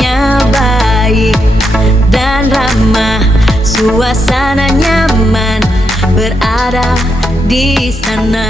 tempatnya baik dan ramah, suasana nyaman berada di sana.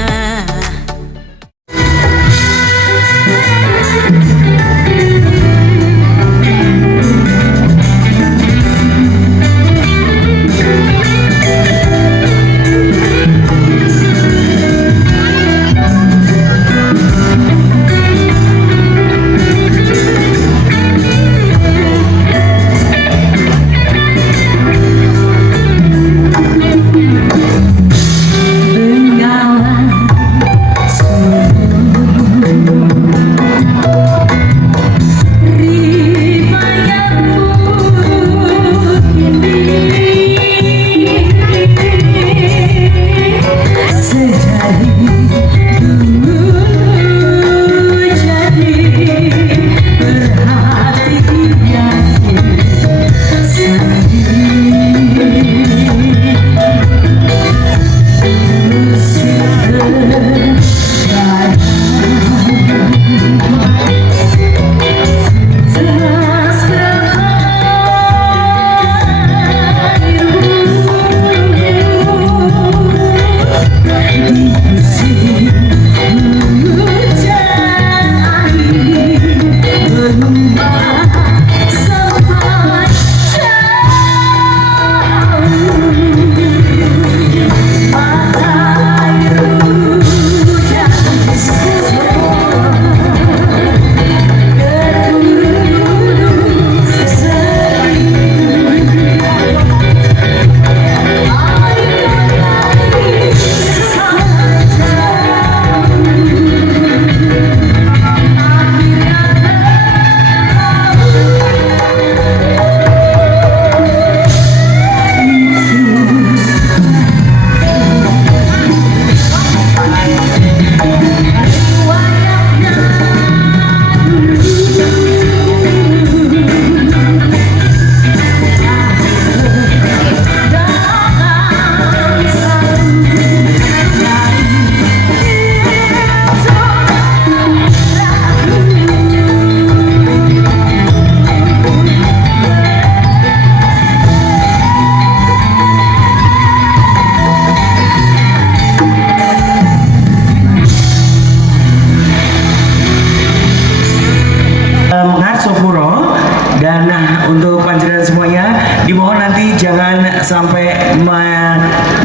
Dan untuk panjenengan semuanya dimohon nanti jangan sampai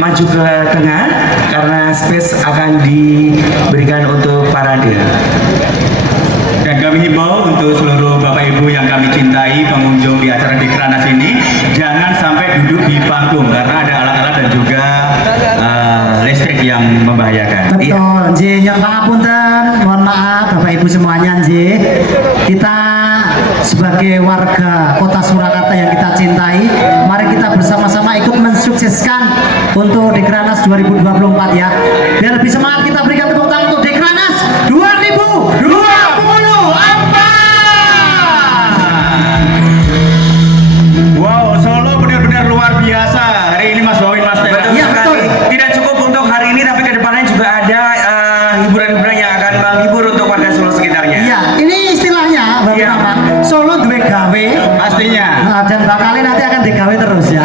maju ke tengah karena space akan diberikan untuk parade. Dan kami himbau untuk seluruh Bapak Ibu yang kami cintai, pengunjung di acara Dekranas ini, jangan sampai duduk di panggung karena ada alat-alat dan juga listrik yang membahayakan. Betul, nggih, nyuwun pangapunten, mohon maaf Bapak Ibu semuanya, nggih. Kita sebagai warga Kota Surakarta yang kita cintai, mari kita bersama-sama ikut mensukseskan untuk Dekranas 2024 ya. Biar lebih semangat kita berikan tepuk tangan untuk Dekranas 2024. Wow, Solo benar-benar luar biasa hari ini Mas Wawin, Mas Tera. Iya, betul. Tidak cukup untuk hari ini, tapi kedepannya juga ada hiburan-hiburan yang akan menghibur untuk warga Solo sekitarnya. Iya, ini istilahnya Bapak Iya. Maman, Solo duwe gawe Pastinya. dan bakalnya nanti akan digawe terus ya.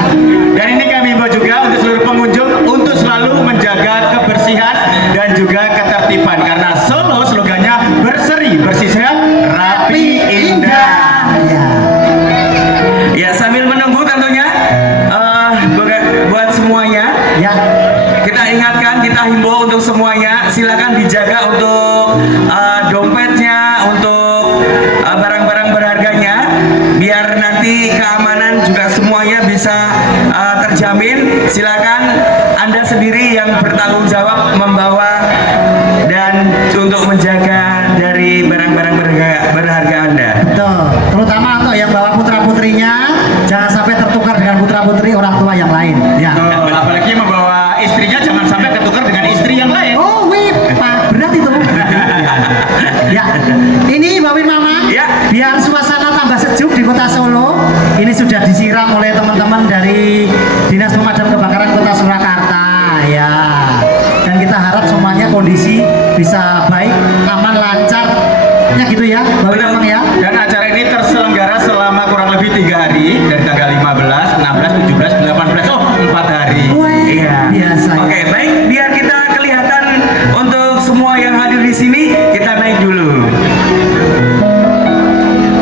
Dan ini kami himbau juga untuk seluruh pengunjung untuk selalu menjaga kebersihan dan juga ketertiban karena Solo slogannya berseri, bersih sehat, rapi, indah. Ya. Ya, sambil menunggu tentunya buat semuanya, Ya. kita ingatkan, kita himbau untuk semuanya, silakan dijaga untuk dompetnya, untuk barang-barang berharganya, biar nanti keamanan juga semuanya bisa terjamin. Silakan Anda sendiri yang bertanggung jawab membawa dan untuk menjaga dari barang-barang berharga Anda. Betul, terutama untuk yang bawa putra putrinya jangan sampai tertukar dengan putra putri orang tua yang lain ya. Apalagi membawa istrinya jangan sampai ketukar dengan istri yang lain. Oh wih, Pak, berat itu. Ya, ini Mbak Win Mama, Ya. biar suasana tambah sejuk di Kota Solo. Ini sudah disiram oleh teman-teman dari Dinas Pemadam Kebakaran Kota Surakarta ya. Dan kita harap semuanya kondisi bisa baik, aman, lancar. Ya gitu ya, Mbak Win Mama ya. Dan acara ini terselenggara selama lebih 3 hari dari tanggal 15, 16, 17, 18. Oh, 4 hari. Iya. Biasa ya. Oke, baik. Biar kita kelihatan untuk semua yang hadir di sini, kita naik dulu.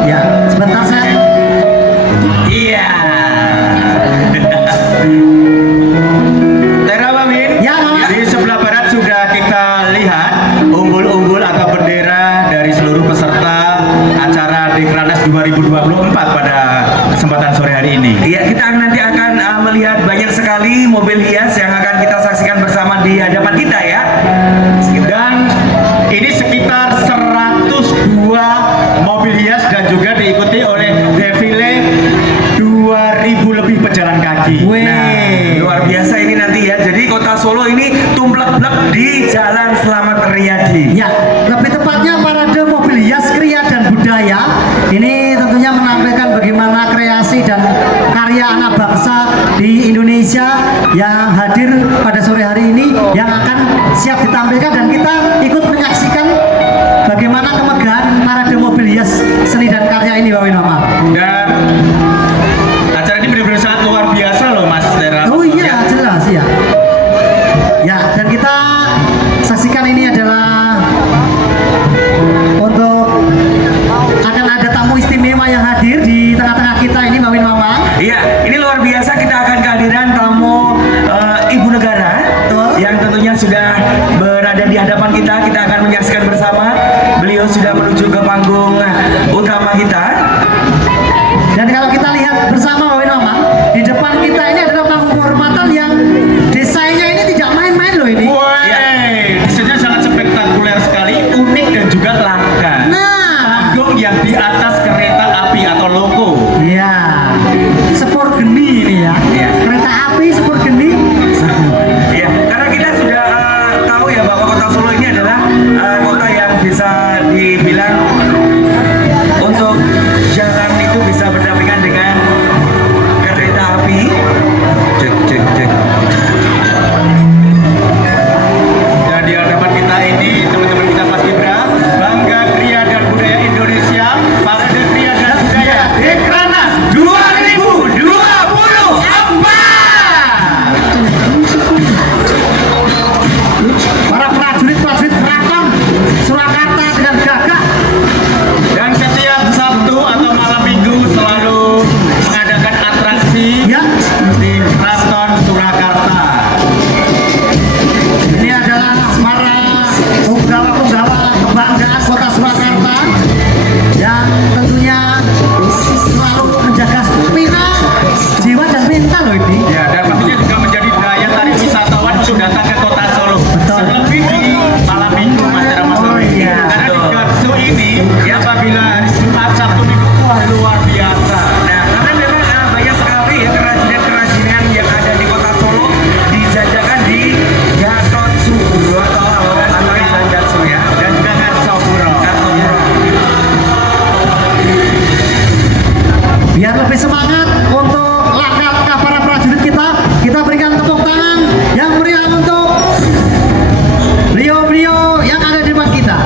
Ya, sebentar saya. Iya. Tera Bamin, Ya, Mama. di sebelah barat sudah kita lihat umbul-umbul atau bendera dari seluruh peserta acara Dekranas 2024 pada kesempatan sore hari ini. Iya, kita nanti akan melihat banyak sekali mobil hias yang akan kita saksikan bersama di hadapan kita ya. Dan ini sekitar 102 mobil hias dan juga diikuti oleh defile 2000 lebih pejalan kaki. Weh. Nah, luar biasa ini nanti ya. Jadi Kota Solo ini tumplek-plek di Jalan Slamet Riyadi. Ya, lebih tepatnya parade mobil hias kriya dan budaya. Ini tentunya menampilkan bagaimana kreasi dan karya anak bangsa di Indonesia yang hadir pada sore hari ini yang akan siap ditampilkan, dan kita ikut menyaksikan bagaimana kemegahan parade mobil hias seni dan karya ini, Bapak Mama. Dan acara ini benar-benar sangat luar biasa loh Mas Tera. Oh iya, jelas ya. Ya, dan kita saksikan ini adalah untuk akan ada tamu istimewa yang hadir di tengah-tengah kita ini, Mbak Win Mama. Iya, ini luar biasa, kita akan kehadiran tamu Ibu Negara Betul. yang tentunya sudah berada di hadapan kita. Kita akan menyaksikan bersama. Beliau sudah menuju ke panggung utama kita. Dan kalau kita lihat bersama, Mbak Win Mama, di depan kita ini adalah panggung kehormatan yang desainnya ini tidak main-main loh ini. Woi, desainnya sangat spektakuler sekali, unik dan juga langka. Nah, Panggung yang di atas kereta api atau loco. iya, sepur geni ini ya. Iya. Kereta api sepur geni. Iya, karena kita sudah tahu ya bahwa Kota Solo ini adalah kota yang bisa dibilang untuk jalan itu bisa berdampingan dengan kereta api. Cek, cek, cek. Dan di hadapan kita ini teman-teman kita Paskibra, Bangga Kriya dan Budaya Indonesia, Parade Kriya dan Budaya Dekranas 2024. Para prajurit-prajurit keraton Surakarta dengan gagah. Dan setiap Sabtu atau malam Minggu selalu mengadakan atraksi Ya, di Keraton Surakarta. ini adalah para penggawa-penggawa kebanggaan Kota Surakarta yang tentunya selalu menjaga stamina, jiwa dan mental loh ini. Ya, dan pastinya juga menjadi daya tarik wisatawan untuk datang ke Kota Solo. Betul. Terlebih di malam Minggu, Mas Tera, Mas Oh, Roy. iya. Karena di Gatsu ini, ya apabila hari Jumat, Sabtu, Minggu, wah luar biasa. Nah, karena memang banyak sekali ya kerajinan-kerajinan yang ada di Kota Solo dijajakan di Gatot Suburo atau Isan Gatsu ya. Dan juga Gatsopuro. Biar lebih semangat untuk langkah-langkah para prajurit kita berikan tepuk tangan yang meriah untuk beliau-beliau yang ada di depan kita.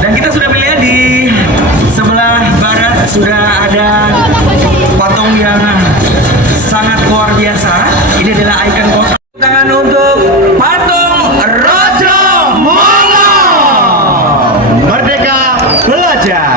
Dan kita sudah melihat di sebelah barat sudah ada patung yang sangat luar biasa. Ini adalah ikon kota. Tangan untuk patung Rojo Molo. Merdeka belajar.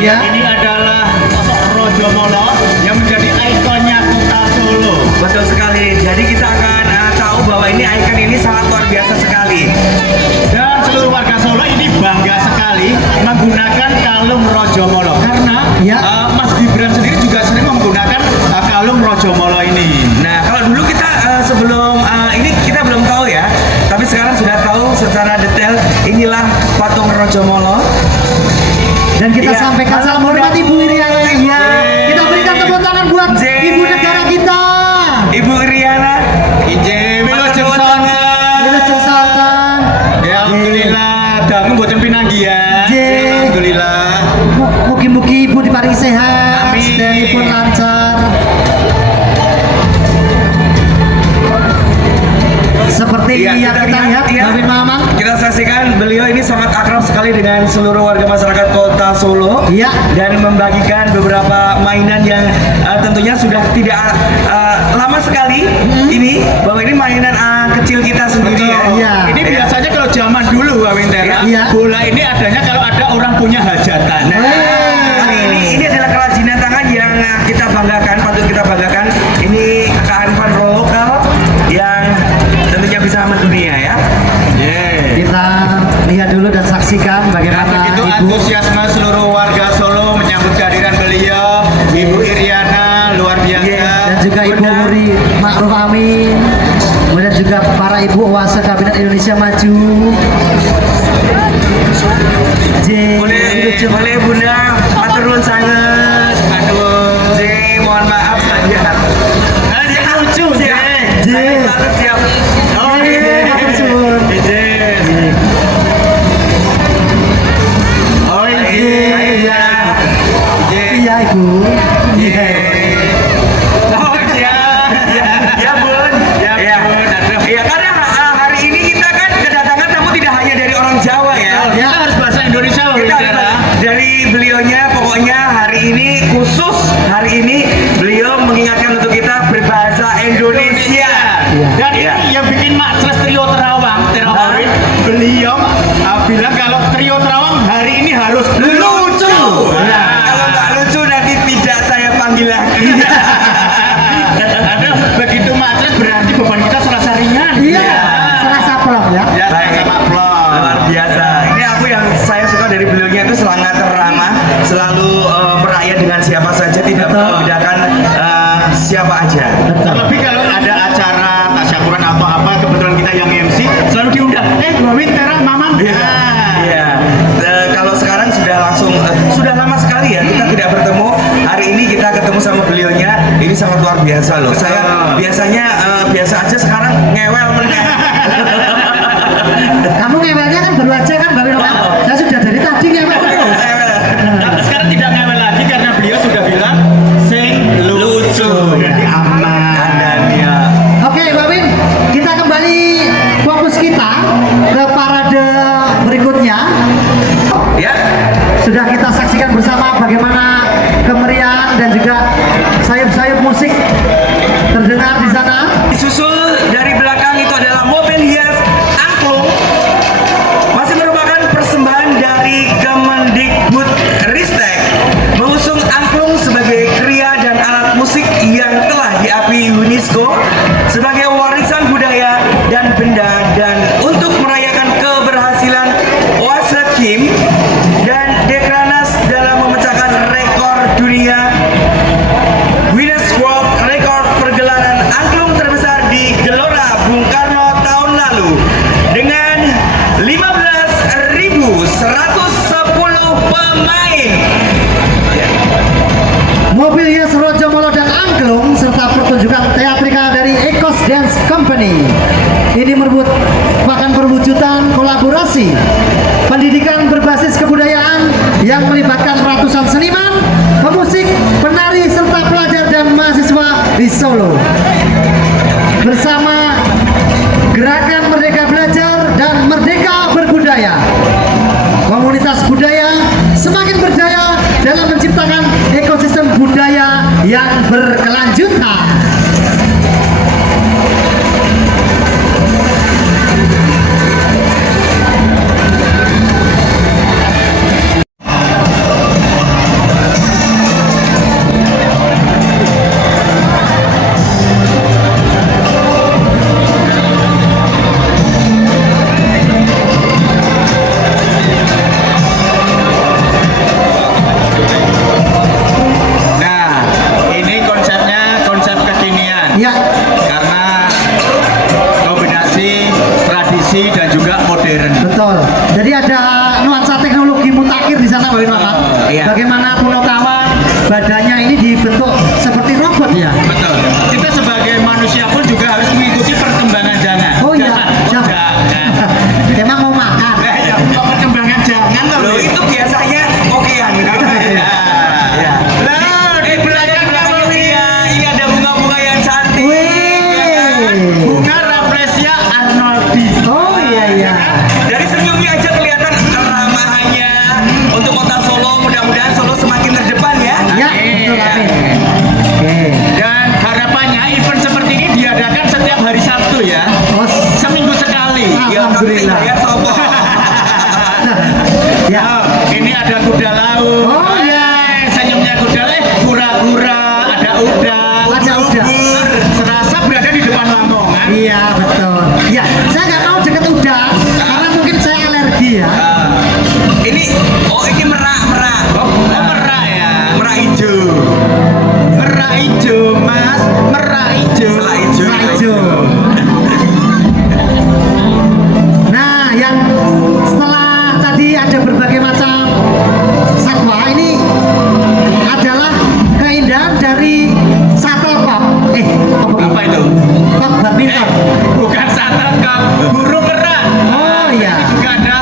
Ya. Ini adalah sosok Rojo Molo yang menjadi ikonnya kota Solo. Betul sekali. Jadi kita akan tahu bahwa ini ikon ini sangat luar biasa sekali. Dan seluruh warga Solo ini bangga sekali menggunakan kalung Rojo Molo karena Ya. Mas Gibran sendiri juga sering menggunakan kalung Rojo Molo ini. Nah, kalau dulu kita sebelum ini kita belum tahu ya, tapi sekarang sudah tahu secara detail. Inilah patung Rojo Molo. Dan kita Iya. sampaikan salam hormat Ibu Iriana. Iya. Kita berikan tepuk tangan buat J. Ibu negara kita. Ibu Iriana. Ije wilujeng Matur sana. Wilujeng Selatan. Ya alhamdulillah, dangu mboten pinanggihan. J. Alhamdulillah. Mugi-mugi Ibu diparingi sehat, Amin. sedaya lancar. Seperti Iya, yang kita lihat, iya. Bawin Mamang. Kita saksikan beliau ini sangat akrab sekali dengan seluruh warga masyarakat Kota Solo. Iya. Dan membagikan beberapa mainan yang tentunya sudah tidak lama sekali. Ini bahwa ini mainan kecil kita sendiri ya. Iya. Ini biasanya kalau zaman dulu Pak Wintera, Iya. bola ini adanya kalau ada orang punya hajatan. Nah, ini adalah kerajinan tangan yang kita banggakan, patut kita banggakan. Ini kearifan lokal yang tentunya bisa mendunia ya. Kita lihat dulu dan saksikan Dan bagaimana begitu Ibu. antusiasme seluruh warga Solo menyambut kehadiran beliau, Ibu Iriana luar biasa. Dan juga Ibu Bunda. Muri Ma'ruf Amin. Kemudian juga para Ibu Oase Kabinet Indonesia Maju. Boleh Bunda, matur nuwun sangat. Aduh, mohon maaf saja. Lucu, Siap. Saya selalu siap. Oh, matur suwun. Oh, Iya. Iya Ibu. Iya. Oh, iya. Ya Bun. Ya, Iya. Bun. Aduh. Iya, karena hari ini kita kan kedatangan tamu tidak hanya dari orang Jawa ya. Kita harus bahasa Indonesia Pak Kita Wintera. dari beliaunya pokoknya hari ini khusus hari ini beliau mengingatkan untuk kita berbahasa Indonesia. Dan Iya. ini yang bikin Maktres Trio Terawang, beliau bilang kalau Trio Terawang hari ini harus lucu. Nah, kalau nggak lucu nanti tidak saya panggil lagi. Aduh, begitu Maktres berarti beban kita serasa ringan. Iya. Serasa plong ya. Ya, Baik. sama plong. Luar biasa. Ini aku yang saya suka dari beliaunya itu sangat ramah, selalu merakyat dengan siapa saja, tidak membedakan siapa aja. Terlebih kalau ada acara tasyakuran atau apa, kebetulan kita yang MC selalu diundang. Mbak Wintera, Mamang. Iya. Kalau sekarang sudah langsung sudah lama sekali ya kita tidak bertemu. Hari ini kita ketemu sama beliaunya. Ini sangat luar biasa loh. Saya biasanya biasa aja, sekarang ngewel meneh. Kamu ngewelnya kan baru aja kan Bawin Mamang. Saya sudah dari tadi ngewel terus. Tapi sekarang tidak ngewel lagi karena beliau sudah bilang sing lucu. Jadi aman. Dan ya. Oke, Bawin, kita kembali fokus kita ke parade berikutnya. Ya. Sudah kita saksikan bersama bagaimana kemeriahan dan juga sayup-sayup musik terdengar di sana. Disusul dari belakang itu adalah mobil hias angklung. Masih merupakan persembahan dari Kemendikbud Ristek mengusung angklung sebagai kriya dan alat musik yang telah diakui UNESCO sebagai warisan budaya dan benda, dan untuk merayakan keberhasilan Oase Kim dan Dekranas dalam memecahkan rekor dunia Guinness World Record pergelaran angklung terbesar di Gelora Bung Karno tahun lalu dengan 15.110 pemain. Mobil hias Rojo Molo dan angklung serta pertunjukan teatrikal dari Ecos Dance Company. Ini merupakan perwujudan kolaborasi pendidikan berbasis kebudayaan yang melibatkan ratusan seniman, pemusik, penari serta pelajar dan mahasiswa di Solo. Bersama Gerakan Merdeka Belajar dan Merdeka Berbudaya, komunitas budaya semakin berjaya dalam menciptakan ekosistem budaya yang berkelanjutan. Bapak Noman. Iya. Bagaimana Pulau Kawan badannya ini dibentuk seperti robot ya? Betul. Kita sebagai manusia pun juga harus mengikuti perkembangan jangan. Oh iya, Jangan. Emang mau makan? Ya, perkembangan jangan loh. Loh, itu biasanya okean. Ya. Lah, di belakangnya Ini ada bunga-bunga yang cantik. bunga Rafflesia arnoldi. Oh iya iya. Dari senyumnya aja kelihatan keramahannya. Untuk kota Solo, mudah-mudahan Solo semakin terdepan ya. Ya, betul amin. Oke. Dan harapannya event seperti ini diadakan setiap hari Sabtu ya. Oh, Seminggu sekali. Ya, Alhamdulillah. ya sopo. Ya. Oh, ini ada kuda laut. Oh, iya. Senyumnya kuda kura-kura, ada udang. Ada udang. Serasa berada di depan Lamongan. Iya betul. Ya, saya nggak mau deket udang karena mungkin saya alergi ya. Ini merak. Oh, merak ya. Merak hijau. Merak hijau, Mas. Merak hijau. Selak hijau. Selak hijau. Nah, yang setelah tadi ada berbagai macam satwa, ini adalah keindahan dari shuttlecock. Apa itu? Kok badminton. Bukan shuttlecock, burung merak. Oh iya. Ini juga ada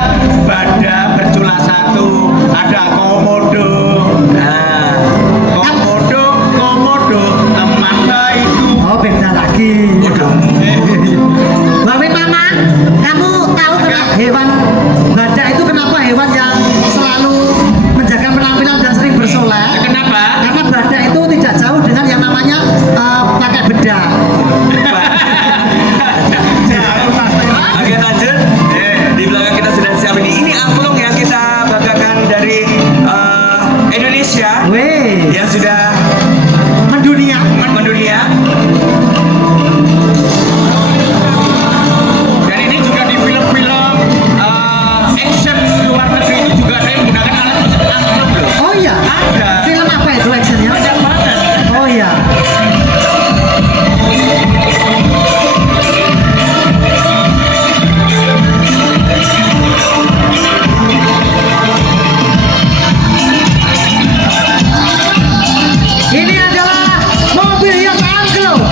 badak bercula satu, ada komodo. Nah, Komodo, teman baikku. Oh beda lagi. Bapak Mama, kamu tahu kenapa hewan badak itu kenapa hewan yang selalu menjaga penampilan dan sering bersolek? Kenapa? Karena badak itu tidak jauh dengan yang namanya pakai bedak. oke lanjut. Di belakang kita sudah siap ini. Ini amplop yang kita banggakan dari Indonesia Weh, yang sudah mendunia. mendunia. Dan ini juga di film-film action luar negeri itu juga ada yang menggunakan alat musik amplop loh. Oh iya. Ada. Film apa itu actionnya? Banyak banget. Oh iya. Ini adalah mobil hias angklung,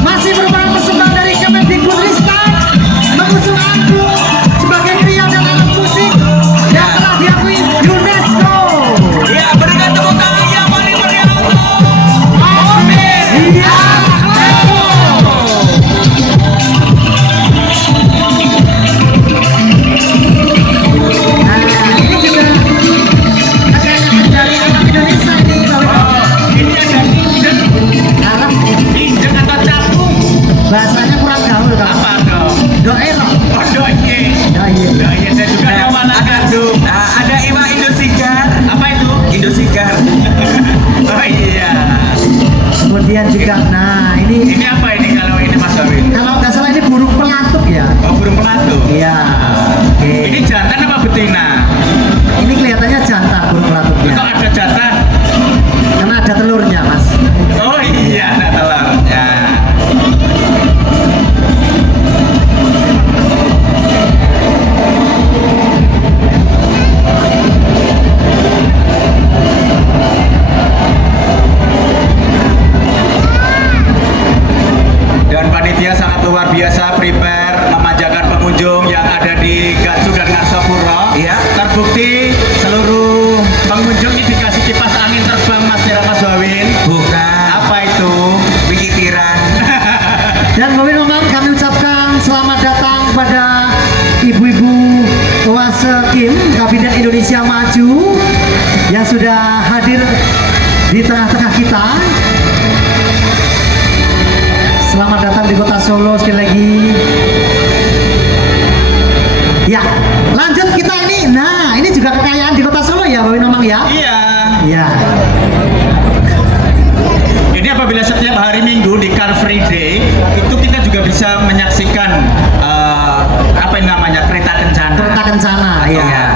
masih merupakan persembahan dari Kemendikbudristek mengusung angklung sebagai kriya dan alat musik yang telah diakui UNESCO. Ya, berikan tepuk tangan yang paling meriah untuk Mobil hias angklung. Nah, ini juga ada dari anak Indonesia ini, Bapak. Oh, ini ada Alam injek atau capung. bahasanya kurang gaul, Kak. Apa dong? Doero. Oh, doike. Ya iya. Nah, iya, saya juga yang mana tuh? ada Iwa Indosiar. Apa itu? Indosiar. Oh iya. Kemudian juga, nah ini Ini apa ini kalau ini Mas Awin? kalau nggak salah ini burung pelatuk ya. Oh, burung pelatuk. Iya. Oke. Ini jantan apa betina? Ini kelihatannya jantan burung Kok pelatuknya. ada jantan? Karena ada telurnya, Mas. Oh iya, ada telurnya. Dan panitia sangat luar biasa prepare memanjakan pengunjung yang ada di Gatsu dan Ngarsopuro. Iya. Terbukti seluruh pengunjung ini dikasih kipas angin terbang Mas Mas Wawin. Bukan. Apa itu? Pikiran. Dan Bapak Noman, kami ucapkan selamat datang pada ibu-ibu Oase Kim Kabinet Indonesia Maju yang sudah hadir di tengah-tengah kita. Selamat datang di Kota Solo sekali lagi. Ya, lanjut kita ini. Nah, ini juga kekayaan di Kota Solo ya, Bapak Noman ya. Iya. Ya. Ini apabila setiap hari Minggu di Car Free Day itu kita juga bisa menyaksikan apa yang namanya kereta kencana. Kereta kencana, ya. Iya.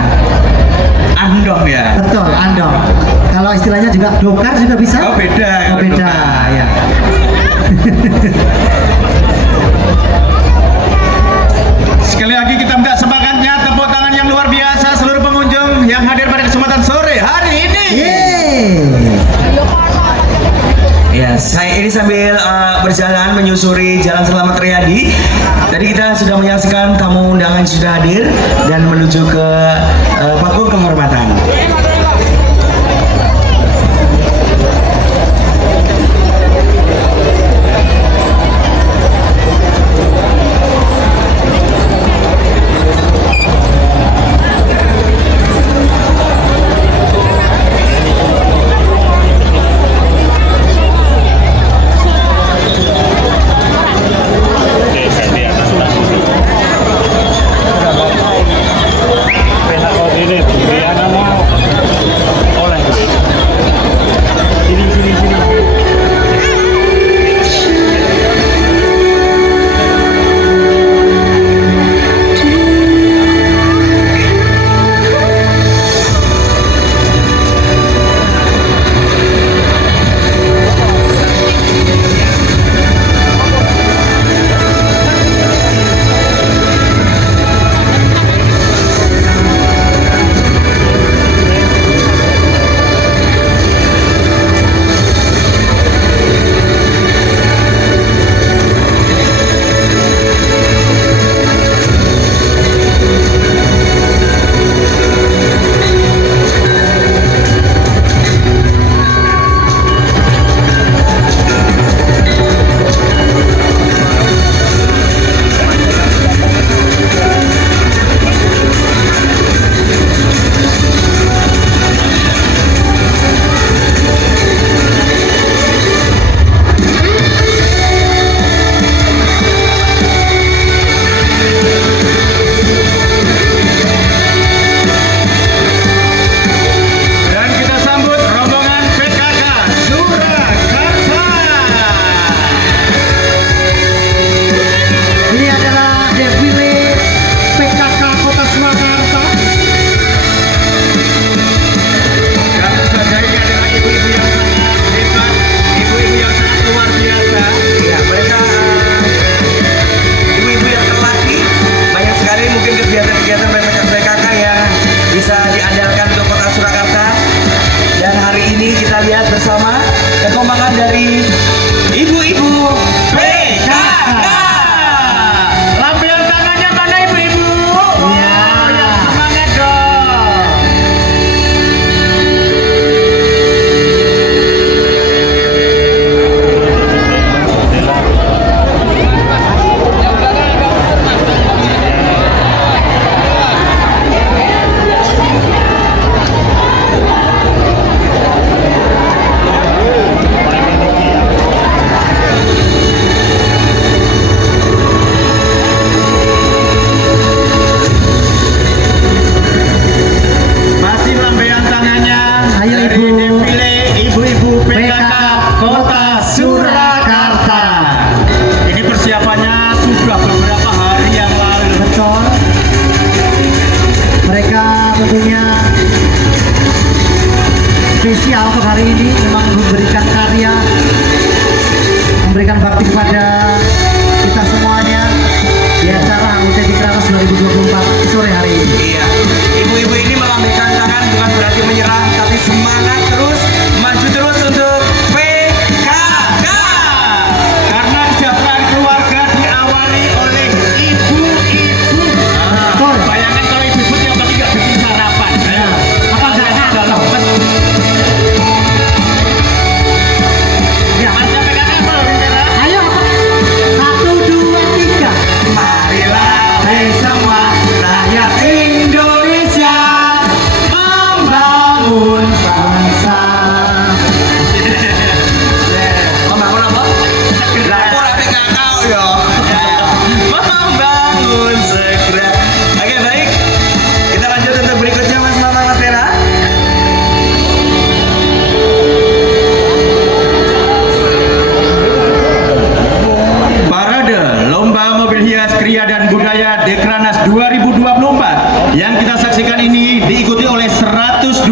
Andong ya. Betul, andong. Kalau istilahnya juga dokar juga bisa. Oh beda. Oh, kalau beda, dokar. ya. Sekali lagi kita minta semangatnya, tepuk tangan yang luar biasa seluruh pengunjung yang hadir pada kesempatan sore hari ini sambil berjalan menyusuri Jalan Selamat Riyadi. Tadi kita sudah menyaksikan tamu undangan sudah hadir dan menuju ke panggung kehormatan. spesial untuk hari ini, memang memberikan karya, memberikan bakti kepada kita semuanya di acara HUT Dikranas 2024 sore hari ini. Iya, ibu-ibu ini melambaikan tangan bukan berarti menyerah, tapi semangat terus, maju terus untuk PKK. Karena kesejahteraan keluarga diawali oleh ibu-ibu. Bayangkan kalau ibu-ibu yang pasti nggak bikin sarapan. Apa enggak ada loh? Masnya PKK belum, Bella? Ayo, 1, 2, 3. Marilah bersama rakyat Indonesia membangun bangsa. Membangun apa? Segera PKK yo. Membangun segera. Oke, baik. Kita lanjut untuk berikutnya, Mas Mama, Mas Vera. Parade Lomba Mobil Hias Kriya dan Budaya Dekranas 2024 yang kita saksikan ini diikuti oleh 102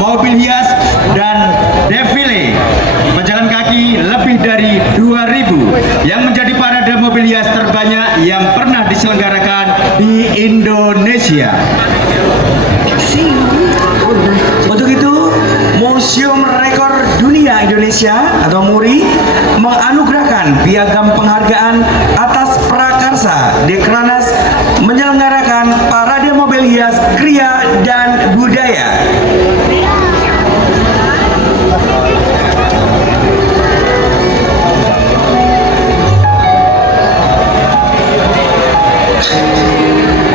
mobil hias dan defile pejalan kaki lebih dari 2.000 yang menjadi parade mobil hias terbanyak yang pernah diselenggarakan di Indonesia. Untuk itu, Museum Rekor Dunia Indonesia atau MURI memberikan piagam penghargaan atas prakarsa, Dekranas menyelenggarakan parade mobil hias kriya dan budaya.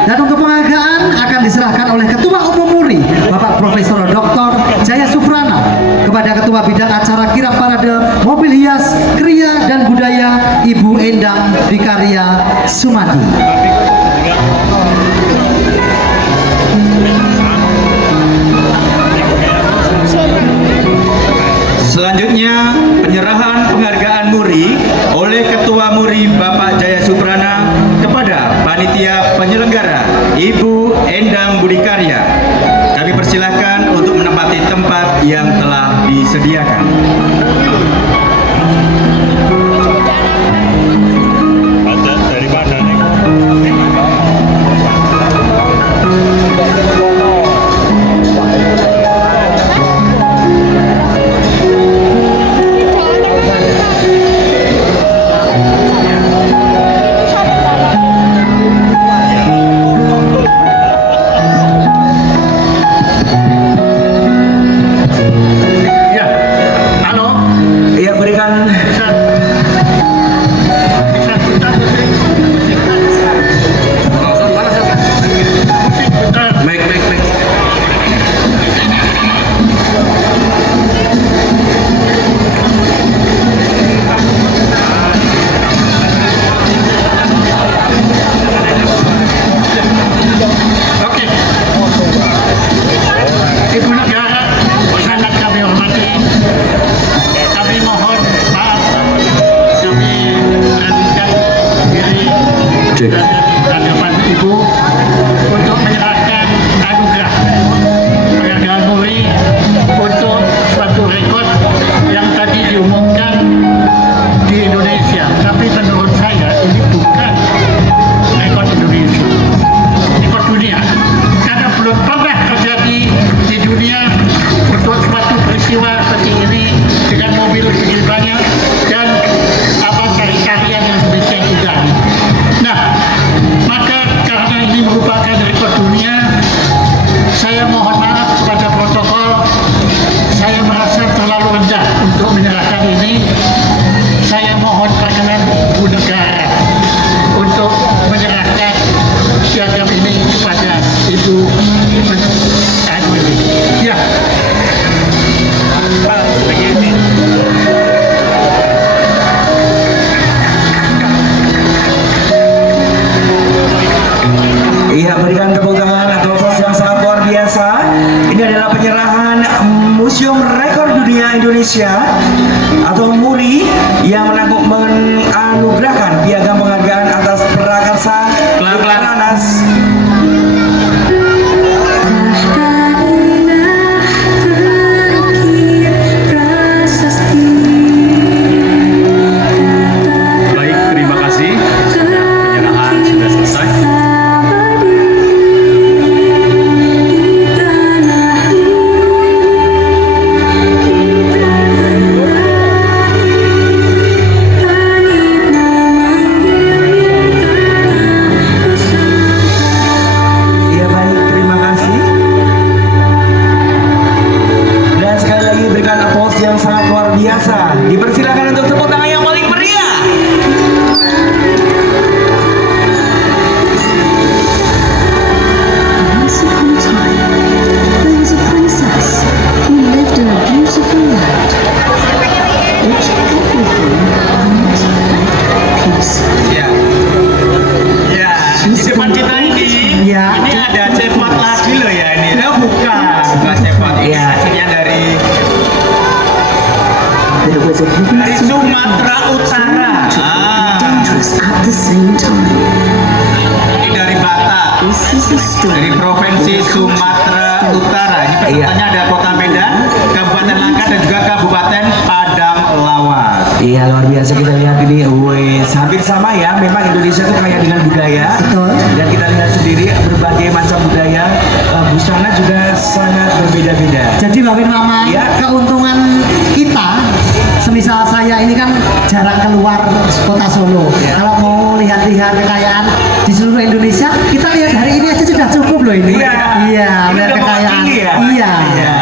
Dan untuk penghargaan akan diserahkan oleh Ketua Umum MURI, Bapak Profesor Dr. Jaya Suprana, kepada Ketua Bidang Acara Kirap Parade Mobil Hias, Kriya dan Budaya, Ibu Endang Dikarya Sumadi. Selanjutnya penyerahan penghargaan MURI oleh Ketua MURI Bapak Jaya Suprana kepada panitia penyelenggara Ibu Endang Budi Karya. Kami persilahkan untuk menempati tempat yang telah disediakan. Iya, berikan tepuk tangan atau aplaus yang sangat luar biasa. Ini adalah penyerahan Museum Rekor Dunia Indonesia atau MURI yang menganugerahkan piagam penghargaan atas prakarsa Dekranas. Baik, terima kasih. Penyerahan sudah selesai. Iya, baik, terima kasih. Dan sekali lagi berikan aplaus yang sangat luar biasa. Dipersilakan untuk tepuk tangan yang paling meriah. Once upon a time, there was a princess who lived in a beautiful land, which everything on it left peaceful. Ya, ya. Di depan kita ini, Ya. ini ada cepot lagi loh ya ini. Bukan cepot. Ini Ya. hasilnya dari There was a hidden dari secret Sumatera Utara. dangerous at the same time. Ini dari Batak. This is a Dari story Provinsi Sumatera Utara. Ini pesertanya ada Kota Medan, Kabupaten Langkat dan juga Kabupaten Padang Lawas. Iya, luar biasa kita lihat ini. Wes, hampir sama ya. Memang Indonesia itu kaya dengan budaya. Betul. Dan kita lihat sendiri berbagai macam budaya. Busana juga sangat berbeda-beda. Jadi Bapak Mama, Ya. keuntungan kita semisal saya ini kan jarang keluar kota Solo. Kalau mau lihat-lihat kekayaan di seluruh Indonesia, kita lihat hari ini aja sudah cukup loh ini. Iya. Iya, Ini lihat udah mau kekayaan. tinggi ya? Iya. Iya.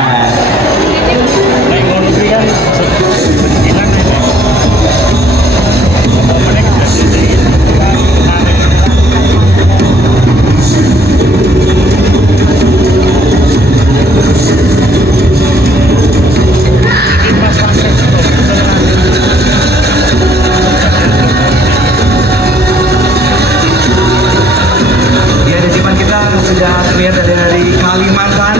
Ya, di depan kita sudah terlihat dari Kalimantan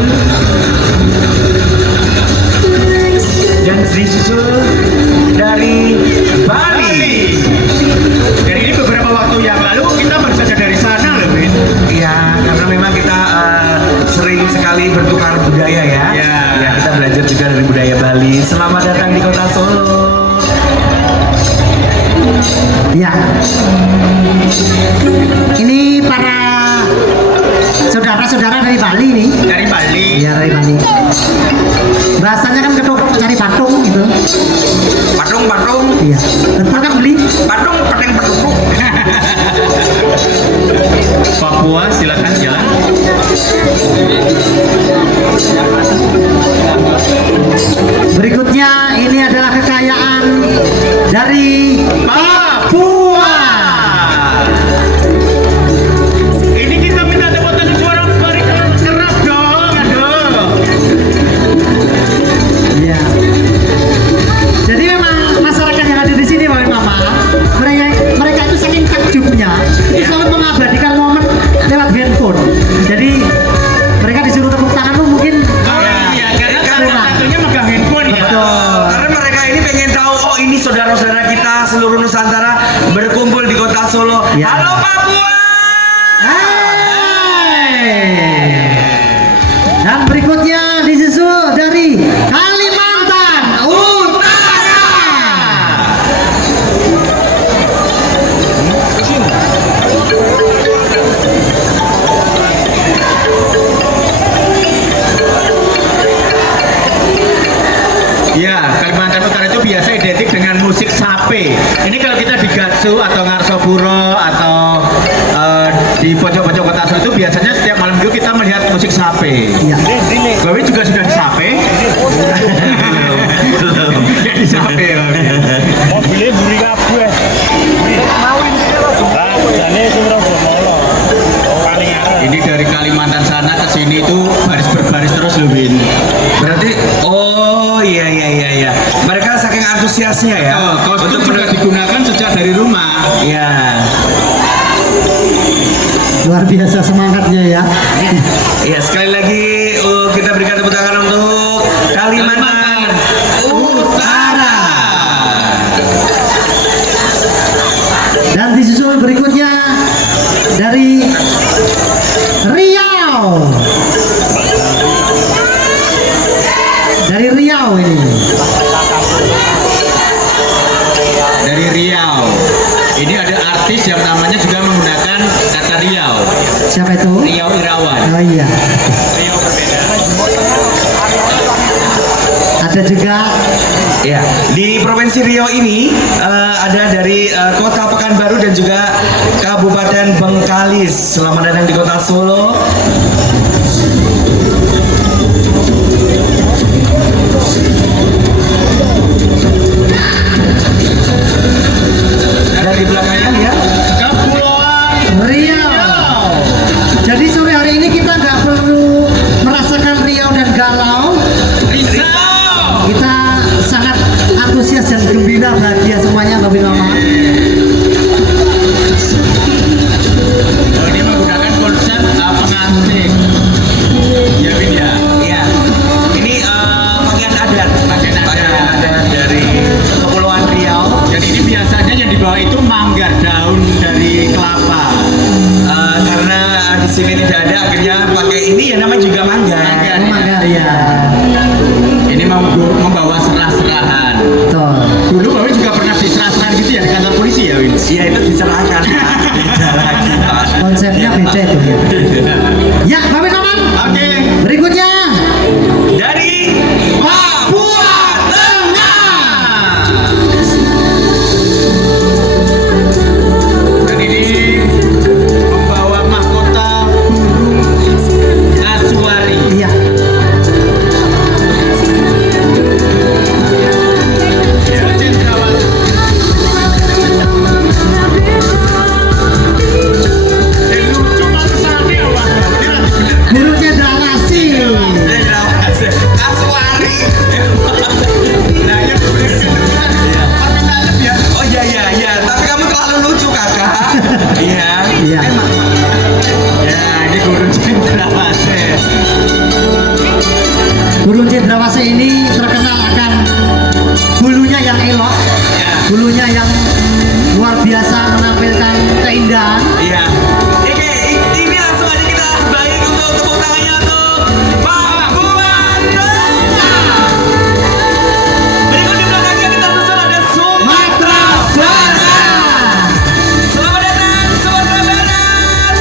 dan disusul dari Bali. Jadi ini beberapa waktu yang lalu kita baru saja dari sana loh, Bin. Iya, karena memang kita sering sekali bertukar budaya ya. Iya. Ya, kita belajar juga dari budaya Bali. Selamat datang di kota Solo. Ya. Ini para saudara-saudara dari Bali nih. Dari Bali. Iya, dari Bali. Bahasanya kan ketuk cari patung gitu. Patung. Iya. Betul kan beli? Patung. Papua, silakan jalan. Berikutnya ini adalah kekayaan dari Papua. Ini kita minta tepuk tangan suara bari keras dong, aduh. Iya. Jadi memang masyarakat yang ada di sini, Mama, mereka itu saking takjubnya, itu selalu mengabadikan momen lewat handphone. Jadi mereka disuruh tepuk tangan tuh mungkin Oh iya, karena salah satunya megang handphone ya. betul. Karena mereka ini pengen tahu, oh ini saudara-saudara kita seluruh Nusantara berkumpul di kota Solo. Ya. Halo Papua. Hai. Dan berikutnya disusul dari Kalimantan Utara. Iya, Kalimantan Utara itu biasa identik dengan musik sape. Ini kalau kita di Gatsu atau Ngarsopuro atau di pojok-pojok kota Solo itu biasanya setiap malam minggu kita melihat musik sape. Iya. Bawi juga sudah di sape. Belum. Di sape. Mobilnya buri kabeh. Lah, jane sing rada molo. Paling arep. Ini dari Kalimantan sana ke sini itu baris berbaris terus loh, Bin. Berarti oh iya. Mereka saking antusiasnya ya. Oh, kostum Untuk juga digunakan sejak dari rumah. Iya. Luar biasa semangatnya ya. Iya, sekali lagi kita berikan tepuk tangan untuk Kalimantan Utara. Dan disusul berikutnya dari Riau. Dari Riau ini. Dari Riau. Ini ada artis yang namanya juga menggunakan kata Riau. Siapa itu? Riau Irawan. Oh iya. Riau berbeda. Ada juga Ya, di Provinsi Riau ini ada dari Kota Pekanbaru dan juga Kabupaten Bengkalis. Selamat datang di Kota Solo. Dan di belakangnya lihat Kepulauan Riau. Jadi sore hari ini kita nggak perlu merasakan Riau dan galau. Risau. Kita sangat antusias dan gembira, bahagia semuanya, Bapak Mama. Oh, ini menggunakan konsep pengantin. Ya, Bin ya. Iya. Ini pakaian adat. Pakaian adat. Dari Kepulauan Riau. Dan ini biasanya yang dibawa itu manggar daun dari kelapa. Karena di sini tidak ada, akhirnya pakai ini ya, namanya juga mangga. Mangga. Oh, Manggar ya. Ini membawa serah-serahan. Betul. Dulu Bawi juga lari. Nah, ya permintaan lebih ya. Oh iya iya iya, tapi kamu terlalu lucu kakak. Iya. Iya. Ya, ini guru cendrawasih. Burung cendrawasih ini terkenal akan bulunya yang elok, Ya. bulunya yang luar biasa menampilkan keindahan. Iya. Ini langsung aja kita baik untuk tepuk tangannya untuk Pak Buwana. Berikut di belakangnya kita susul ada Sumatera Barat. Selamat datang Sumatera Barat.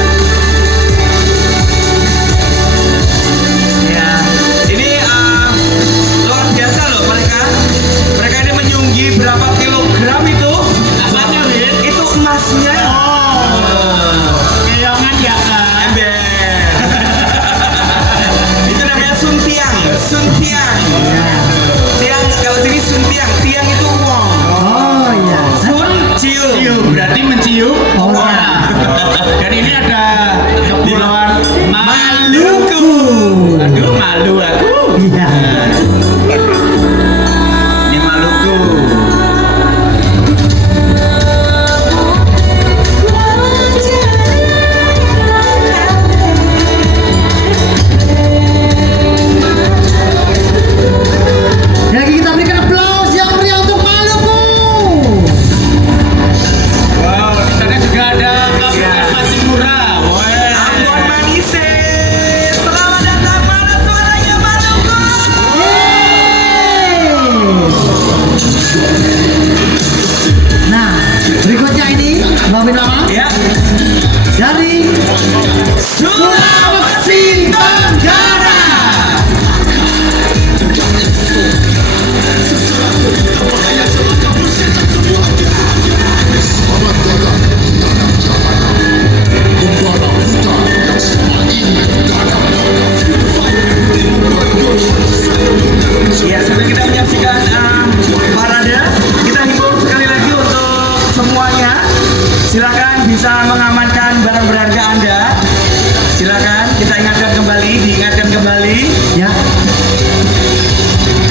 Ya, ini luar biasa loh mereka. Mereka ini menyunggi berapa kilogram itu? Apanya, Win? Itu emasnya. Keongan ya kan? Ember. Itu namanya suntiang. Suntiang. Tiang kalau sini suntiang. Tiang itu uang. Oh iya. Sun cium. Cium, berarti mencium Orang. Dan ini ada kepulauan Maluku. Aduh, malu aku. Iya. Ini Maluku. Lagi kita berikan aplaus yang meriah untuk Maluku. Wow, di sana juga ada Kabupaten Patimura. Ambon Manise. Selamat datang. Mana suaranya Maluku? Yeay. Nah, berikutnya ini Mbak Winama Ya. dari Sulawesi Tenggara. Ya, sambil kita menyaksikan parade, kita himbau sekali lagi untuk semuanya, silakan bisa mengamankan barang berharga Anda. Silakan kita diingatkan kembali. ya.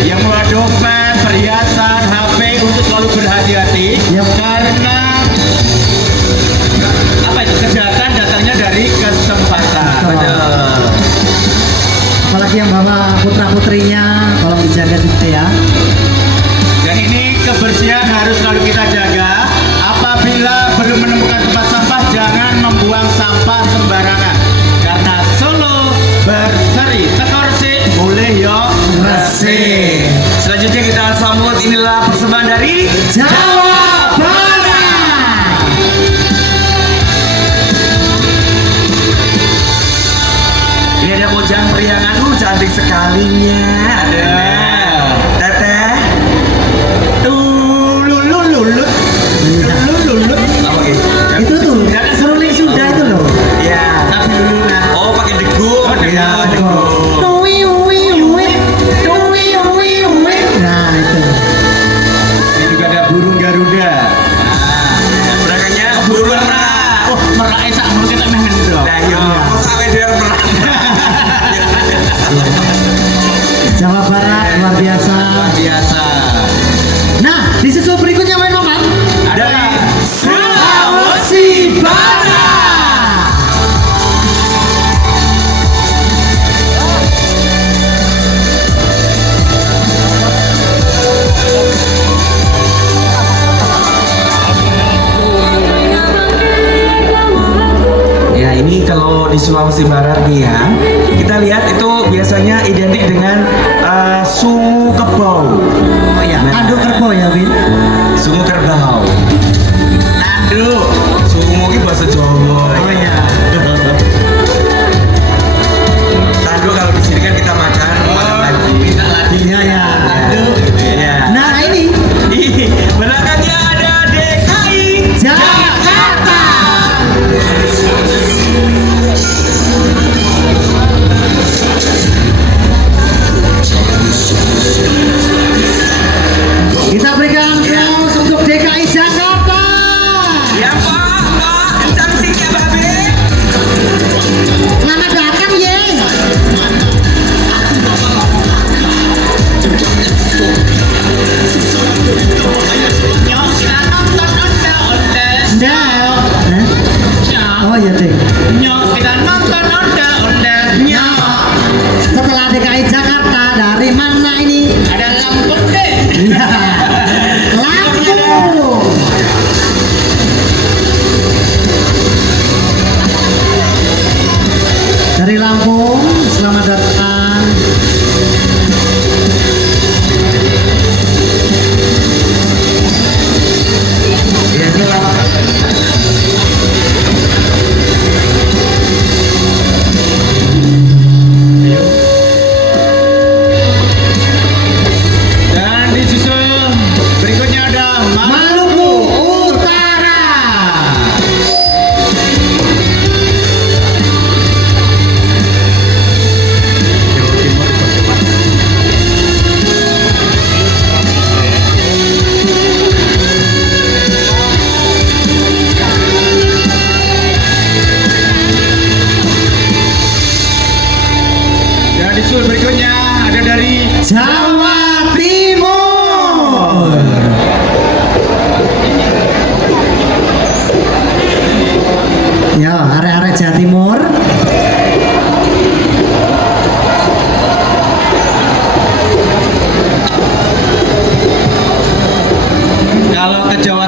Yang bawa dompet, perhiasan, HP untuk selalu berhati-hati. Yap. Karena apa itu kejahatan datangnya dari kesempatan. Betul. Apalagi yang bawa putra putrinya, tolong dijaga juga ya. Dan ini kebersihan harus selalu kita jaga. Apabila belum menemukan tempat sampah, jangan membuang sampah sembarangan. Karena Solo berseri, tekorsi boleh yo Resik. Selanjutnya kita sambut, inilah persembahan dari Jawa Barat. ini ada Mojang Priangan, cantik sekalinya. Ada Teteh. Lululut. Apa gitu? Itu tuh, seruling sudah itu loh. Ya. Tapi dulu nah. Oh, pakai degung. Iya, degung. Uwi, uwi, uwi. Uwi, uwi, uwi. Nah itu. Ini juga ada burung Garuda. Berakanya burung merak. Oh, merak esak mulu kita main itu. Nah, iya. Kok sampai dia merak? Jawa Barat luar biasa. Biasa. Nah, di susul berikutnya main nomor Ada Sulawesi Barat. Ya, ini kalau di Sulawesi Barat nih ya, kita lihat itu biasanya identik dengan sungu kebau. Oh ya, anduk kerbau ya Win. Sungu kerbau. Nanduk. Sungu ini bahasa Jawa. Oh ya. Tanduk kalau di sini kan kita makan lagi. Minta lagi. Iya ya. Nanduk. Ya. Nah ini Ih, belakangnya ada DKI Jakarta. Kita berikan aplaus untuk DKI Jakarta.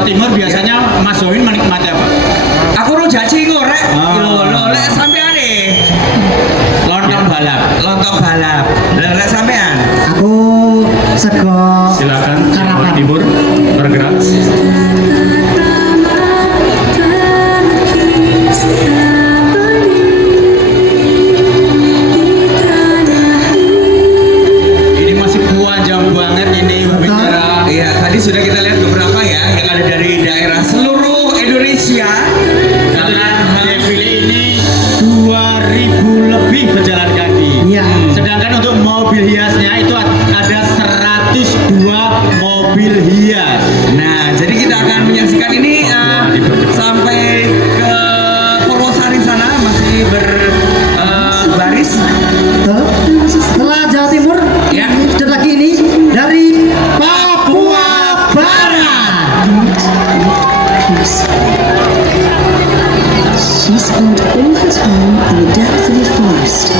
Jawa Timur biasanya Mas Zoin menikmati apa? Aku rujak cingur rek. Lho, lek sampean nih. Lontong balap. Lontong balap. Lek sampean. Aku sego Silakan Jawa karapan. Timur bergerak. Ini masih panjang banget ini berbicara. Iya, tadi sudah kita lihat beberapa ya yang ada dari daerah seluruh Indonesia. Karena defile ini 2000 lebih berjalan kaki. Iya. Sedangkan untuk mobil hiasnya itu ada 102 mobil hias. Nah, jadi kita akan menyaksikan ini sampai ke Purwosari sana masih berbaris. Betul. Setelah Jawa Timur, Ya. lanjut lagi ini dari Papua Barat. Peace. She spent all her time in the depth of the forest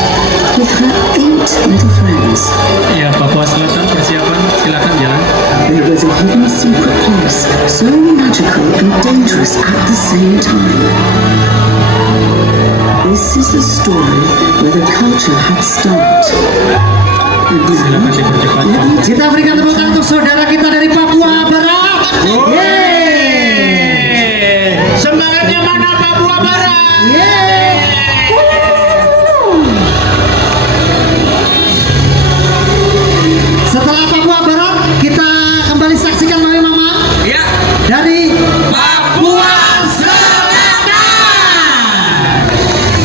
with her 8 little friends. Ya, Papua Selatan persiapan, silakan jalan. There was a hidden secret place, so magical and dangerous at the same time. This is the story where the culture had stopped. And Silakan dipercepat. let me Kita berikan tepuk tangan untuk saudara kita dari Papua Barat. Yeay. Semangatnya mana Papua Barat? Yeay. Setelah Papua Barat, kita kembali saksikan Mami Mama Ya, dari Papua Selatan.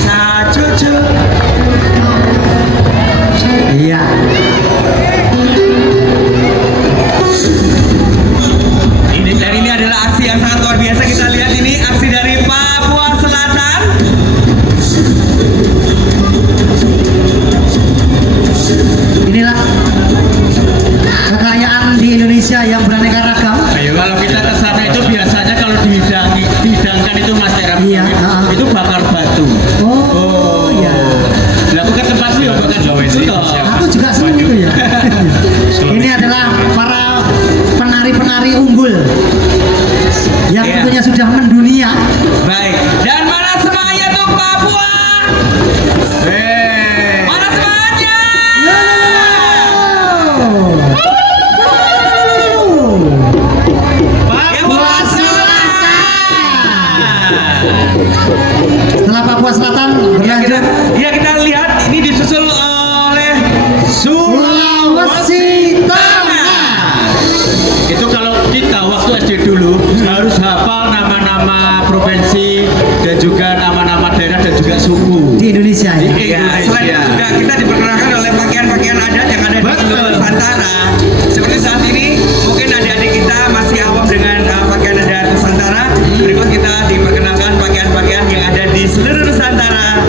Sacucu. Iya. Dan ini adalah aksi yang sangat luar biasa. Kita lihat ini aksi dari Papua Selatan. Inilah kekayaan di Indonesia yang beraneka ragam. Ayo, kalau kita ke sana itu biasanya kalau dihidangkan itu Mas Tera, Iya, itu bakar batu. Oh, ya. Lah aku ke tempat sih bakar batu toh. Aku juga senang itu ya. Ini adalah para penari-penari unggul yang Iya. tentunya sudah mendunia. Baik. Dan mana semangatnya untuk Papua? Mana semangatnya? Papua Selatan. Setelah Papua Selatan Ya kita, berlanjut ya kita lihat ini disusul oleh Sulawesi Tengah. Itu kalau kita waktu SD dulu harus hafal nama-nama provinsi dan juga nama-nama daerah dan juga suku. Di Indonesia ya. Ya, selain itu juga kita diperkenalkan oleh pakaian-pakaian adat yang ada di seluruh Nusantara. Seperti saat ini, mungkin adik-adik kita masih awam dengan pakaian adat Nusantara. Berikut kita diperkenalkan pakaian-pakaian yang ada di seluruh Nusantara.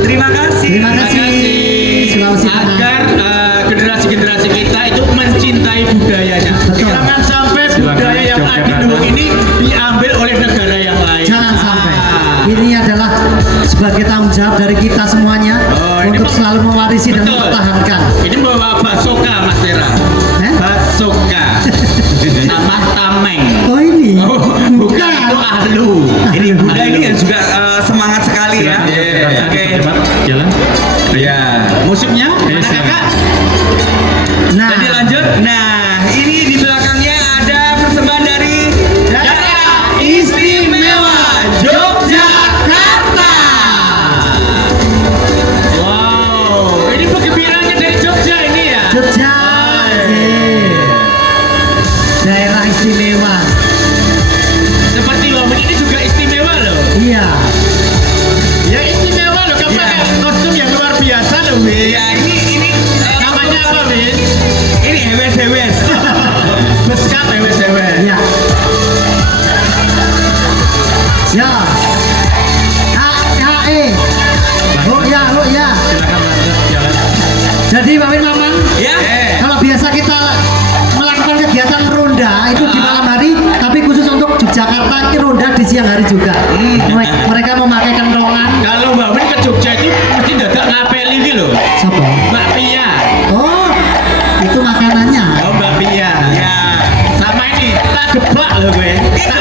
Terima kasih. Terima kasih Sulawesi Tengah. Agar generasi-generasi kita itu mencintai budayanya. Betul. Jangan sampai budaya yang adiluhung ini diambil oleh negara yang lain. Jangan sampai. Ah. Ini adalah sebagai tanggung jawab dari kita semuanya Oh, ini untuk selalu mewarisi dan Betul. mempertahankan. Ini bawa basoka Mas Tera. Eh? Basoka sama tameng. Oh ini. Oh, bukan itu ahlu. Ini Bunda ini juga semangat sekali ya. Iya. Oke. Jalan. Ya. Musiknya? Mana kakak? Nah, Jadi lanjut. Nah, ini di belakangnya ada persembahan dari daerah istimewa Yogyakarta. Wow, ini penggembiranya dari Jogja ini ya? Jogja. Daerah istimewa. Seperti momen ini juga istimewa loh. Iya. Ya istimewa loh, kamu pakai kostum yang luar biasa loh, Win. Ya, ini Namanya apa, Win? ini hewes-hewes. Beskat hewe-hewe. Iya. Ya. Oh ya, oh ya. Silakan lanjut jalan. Jadi Mamin Maman, Ya. kalau biasa kita melakukan kegiatan ronda itu di malam hari, tapi khusus untuk Yogyakarta ini ronda di siang hari juga. Mereka memakai kentongan. Kalau Mbak Win ke Jogja itu mesti dadak ngapeli gitu loh. Sopo? Mbak Pia. Oh, itu makanannya. Oh Mbak Pia. Ya. Sama ini tak gebak loh gue. Tak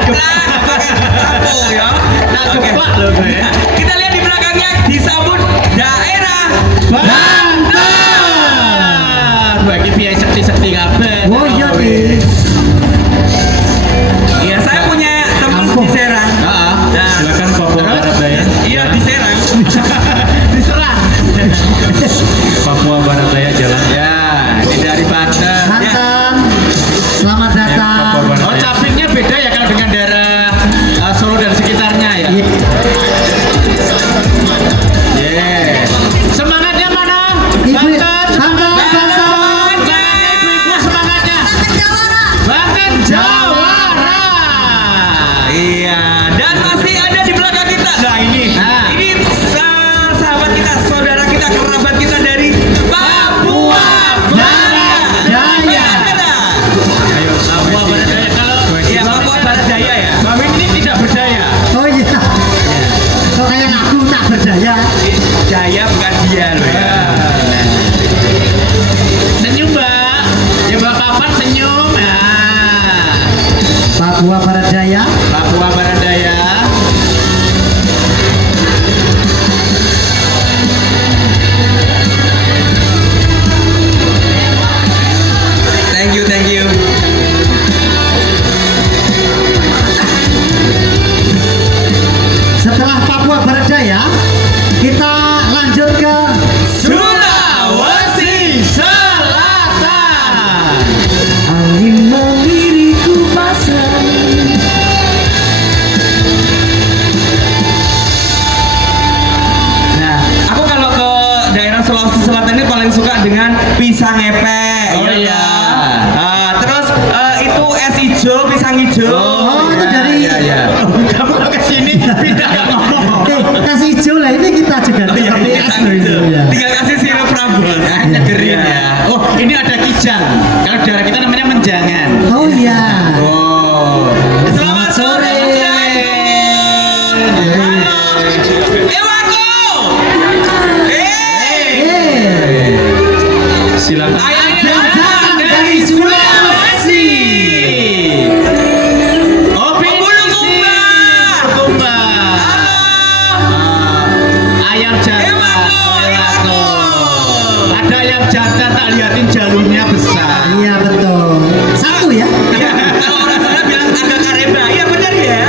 Papua Barat Daya. Papua Barat Daya. Thank you. Setelah Papua Barat Daya, kita lanjut ke Sulawesi Selatan. Angin melirikku pasang. Nah, aku kalau ke daerah Sulawesi Selatan ini paling suka dengan pisang ngepek. Oh iya. Terus itu es hijau, pisang hijau. Oh, itu dari Kamu kalau ke sini tidak ngomong. kasih hijau lah, ini kita juga seperti es Pisang loh itu, hijau. ya. Tinggal kasih sirup rambut. Nyegerin ya. Oh, ini ada kijang. Kalau daerah kita namanya menjangan. Oh iya. Oh. Selamat sore. Halo. Ewaku. Silakan. Jajanan dari Sulawesi. Oh, Bulu kumbang. kumbang. Ayam jantan. Ewaku. Ada ayam jantan, tak liatin jalurnya besar. Iya betul. Satu ya. Ya, kalau orang sana bilang agak kareba. Iya benar ya.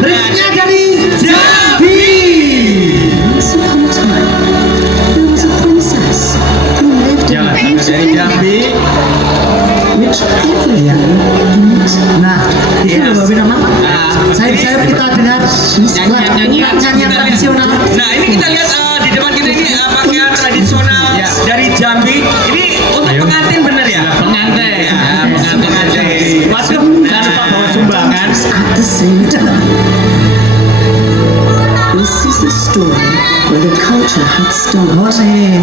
Berikutnya dari Jambi. Once upon a time, there was a princess who lived in a Jangan sampai dari beautiful Jambi. which everything in it Nah, itu loh Mbak Bina, Mak. Saya kita dengar nyanyian tradisional. Nah ini kita lihat di depan kita ini pakaian tradisional Ya. dari Jambi. Ini untuk pengantin bener ya? Pengantin. Ya, pengantin. Waduh, jangan lupa bawa sumbangan. at the same time. This is the story where the culture had started. Oh nih.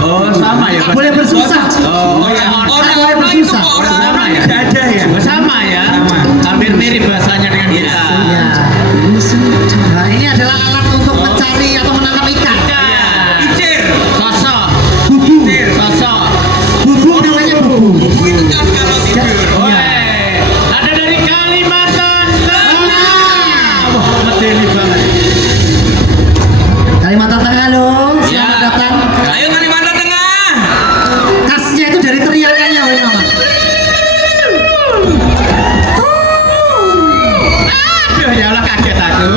Oh, sama ya. Pak? Boleh bersusah. Oh, ya. Boleh bersusah. Orang Sama ya? Tidak ada ya? Oh, sama ya. Hampir mirip bahasanya dengan kita. Ya. Listen to Nah, ini adalah alat untuk mencari atau menangkap ikan. Icir. Sosok. Bubu. Sosok. Bubu namanya bubu. Buku itu kan kalau tidur. Woi, ada dari Kalimantan Tengah. Wah, medeni banget. Kalimantan Tengah, halo. Selamat Ya. datang. Ayo Kalimantan Tengah. Khasnya itu dari teriakannya, Woi Mama. Aduh, ya Allah kaget aku.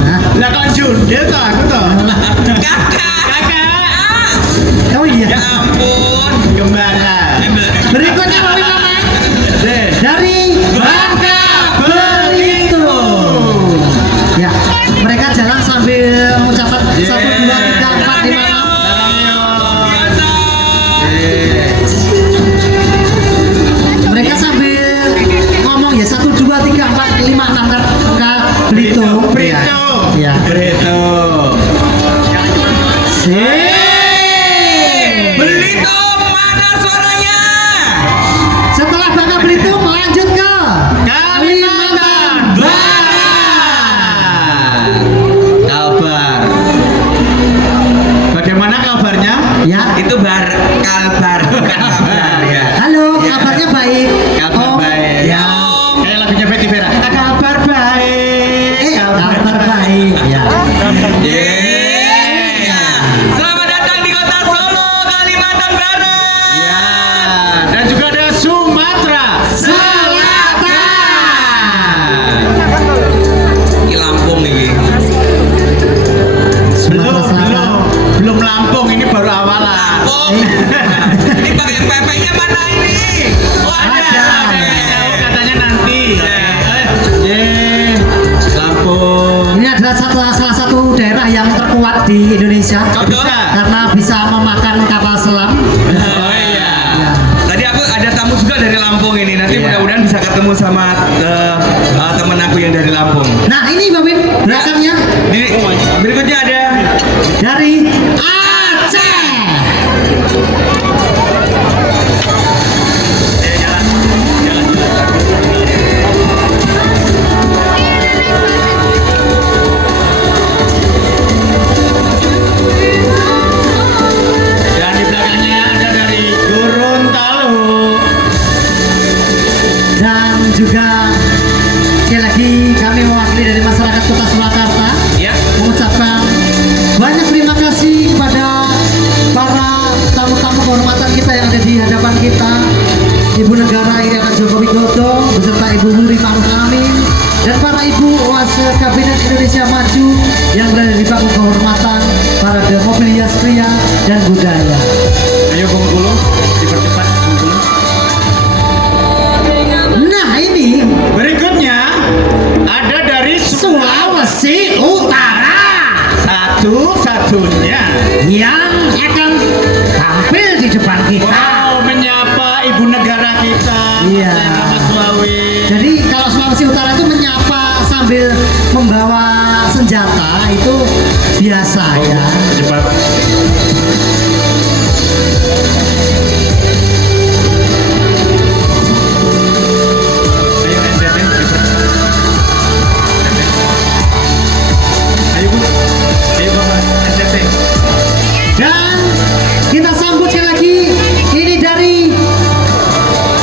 Nah. Lah kok jundil toh aku toh. Kakak. Kakak. Oh iya. Ya ampun. Gimana? Berikutnya Woi Mama. Deh. Dari Bangka Belitung. Ya, mereka jalan sambil mengucapkan 1, 2, 3, 4, 5, 6. Biasa. Mereka sambil ngomong ya 1, 2, 3, 4, 5, 6 kan Bangka Belitung. Brito. Ya. Brito. Belitung mana suaranya? Setelah Bangka Belitung lanjut ke Kalimantan Barat. Kalbar. Bagaimana kabarnya? Ya. Itu kalbar. Kabar ya. Halo, kabarnya baik. Kabar Om. baik. Ya. Kayak lagunya Betty Vera. Kabar baik. Kabar baik. Ya. Selamat datang di kota Solo, Kalimantan Barat. Ya. Dan juga ada Sumatera Selatan. Ini Lampung ini. Sumatera Selatan. Belum Lampung, ini baru awalan. Lampung. Ini pakai pepeknya mana ini? Oh ada. Katanya nanti. Lampung. Ini adalah salah satu daerah yang terkuat di Indonesia Betul. karena bisa memakan kapal selam. Oh iya. Ya. Tadi aku ada tamu juga dari Lampung ini. Nanti Iya. mudah-mudahan bisa ketemu sama temen aku yang dari Lampung. Nah ini Mbak Win, belakangnya Berikutnya ada dari Aceh. Dan di belakangnya ada dari Gorontalo. Dan juga Saudara Iriana Joko Widodo beserta Ibu Nuri Ma'ruf Amin dan para ibu oase Kabinet Indonesia Maju yang berada di panggung kehormatan Parade Mobil Hias Pria dan Budaya. Ayo Bengkulu, dipercepat Bengkulu. Nah ini Berikutnya ada dari Sulawesi Utara satu-satunya yang akan tampil di depan kita. menyapa ibu negara kita. Iya. Selamat Sulawesi. Jadi kalau Sulawesi Utara itu menyapa sambil membawa senjata itu biasa ya. Cepat. Ayo NTT. Ayo Bu. Ayo Bapak NTT. Dan kita sambut sekali lagi ini dari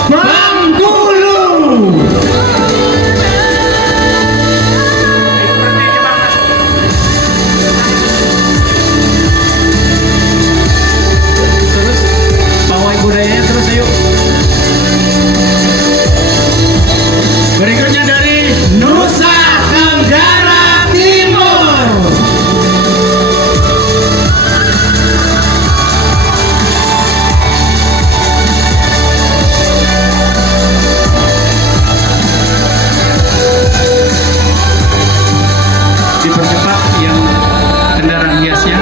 Bengkulu. Terus bawa ibu dayanya terus ayo. Berikutnya dari Nusa Tenggara Timur. Dipercepat yang kendaraan hiasnya.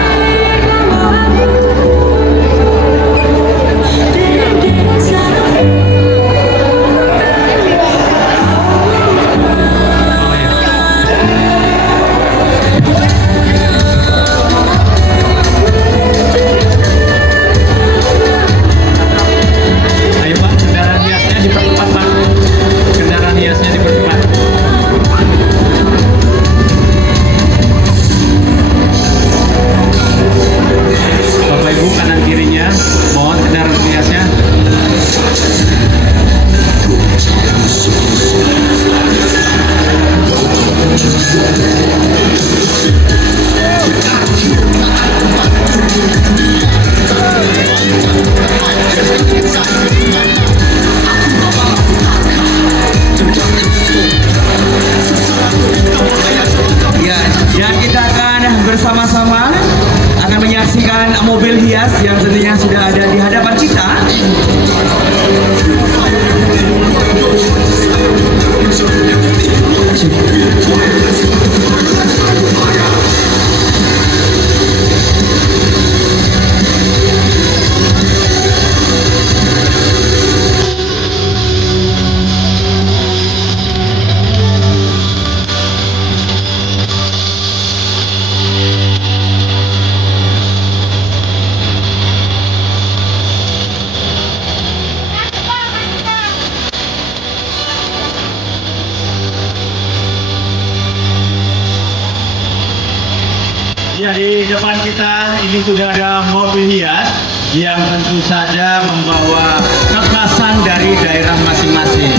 Ayo Pak, kendaraan hiasnya dipercepat Pak. Kendaraan hiasnya dipercepat. Bapak Ibu kanan kirinya, mohon kendaraan hiasnya. Ya, dan kita akan bersama-sama akan menyaksikan mobil hias yang tentunya sudah ada di hadapan kita. Ya, di depan kita ini sudah ada mobil hias yang tentu saja membawa kekhasan dari daerah masing-masing.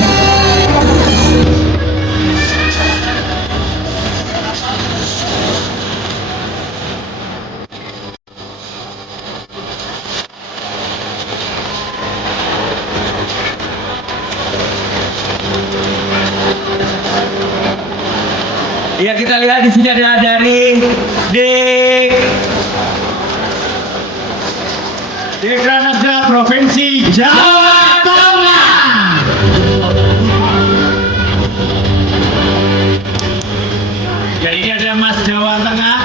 Ya, kita lihat di sini ada dari Dekranasda Provinsi Jawa Tengah. Ya, ini ada Mas Jawa Tengah,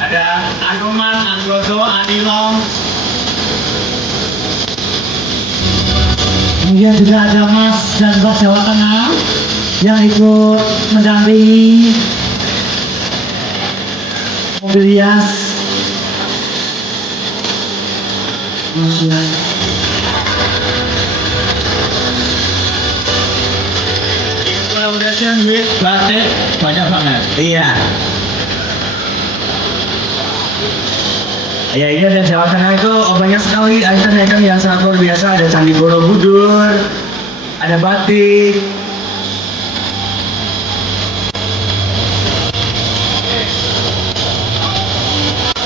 ada Anuman, Anggoto, Anilong. Kemudian juga ada Mas dan Mbak Jawa Tengah yang ikut mendampingi mobil hias. Collaboration with batik banyak banget. Iya. Ya, ini ada Jawa Tengah itu banyak sekali item-item yang sangat luar biasa. Ada Candi Borobudur, ada batik.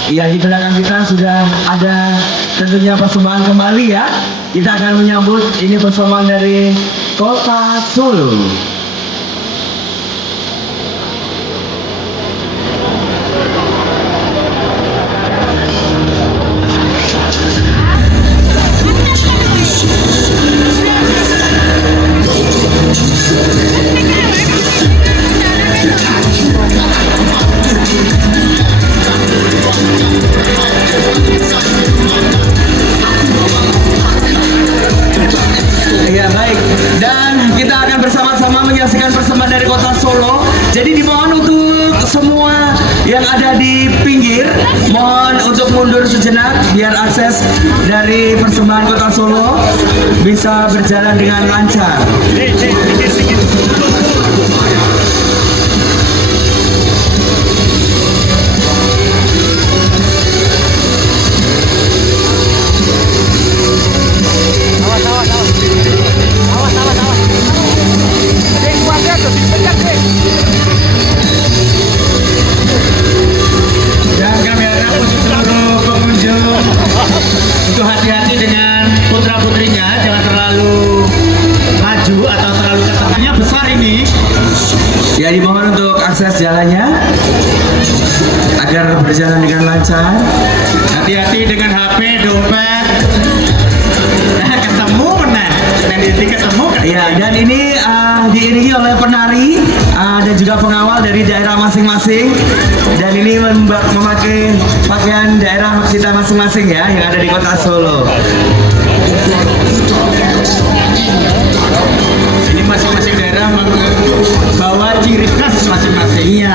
Iya, di belakang kita sudah ada tentunya persembahan kembali ya kita akan menyambut ini persembahan dari Kota Solo. Ya baik, dan kita akan bersama-sama menyaksikan persembahan dari Kota Solo. Jadi dimohon untuk semua yang ada di pinggir, mohon untuk mundur sejenak biar akses dari persembahan Kota Solo bisa berjalan dengan lancar. Dan kami harap untuk seluruh pengunjung untuk hati-hati dengan putra-putrinya, jangan terlalu maju atau terlalu ke tengahnya besar ini. Ya dimohon untuk akses jalannya agar berjalan dengan lancar. Hati-hati dengan HP, dompet. Nah, ketemu benar. Nanti ketemu. Ya, dan ini diiringi oleh penari dan juga pengawal dari daerah masing-masing. Dan ini memakai pakaian daerah kita masing-masing ya, yang ada di Kota Solo. Ini masing-masing daerah membawa ciri khas masing-masing. Iya.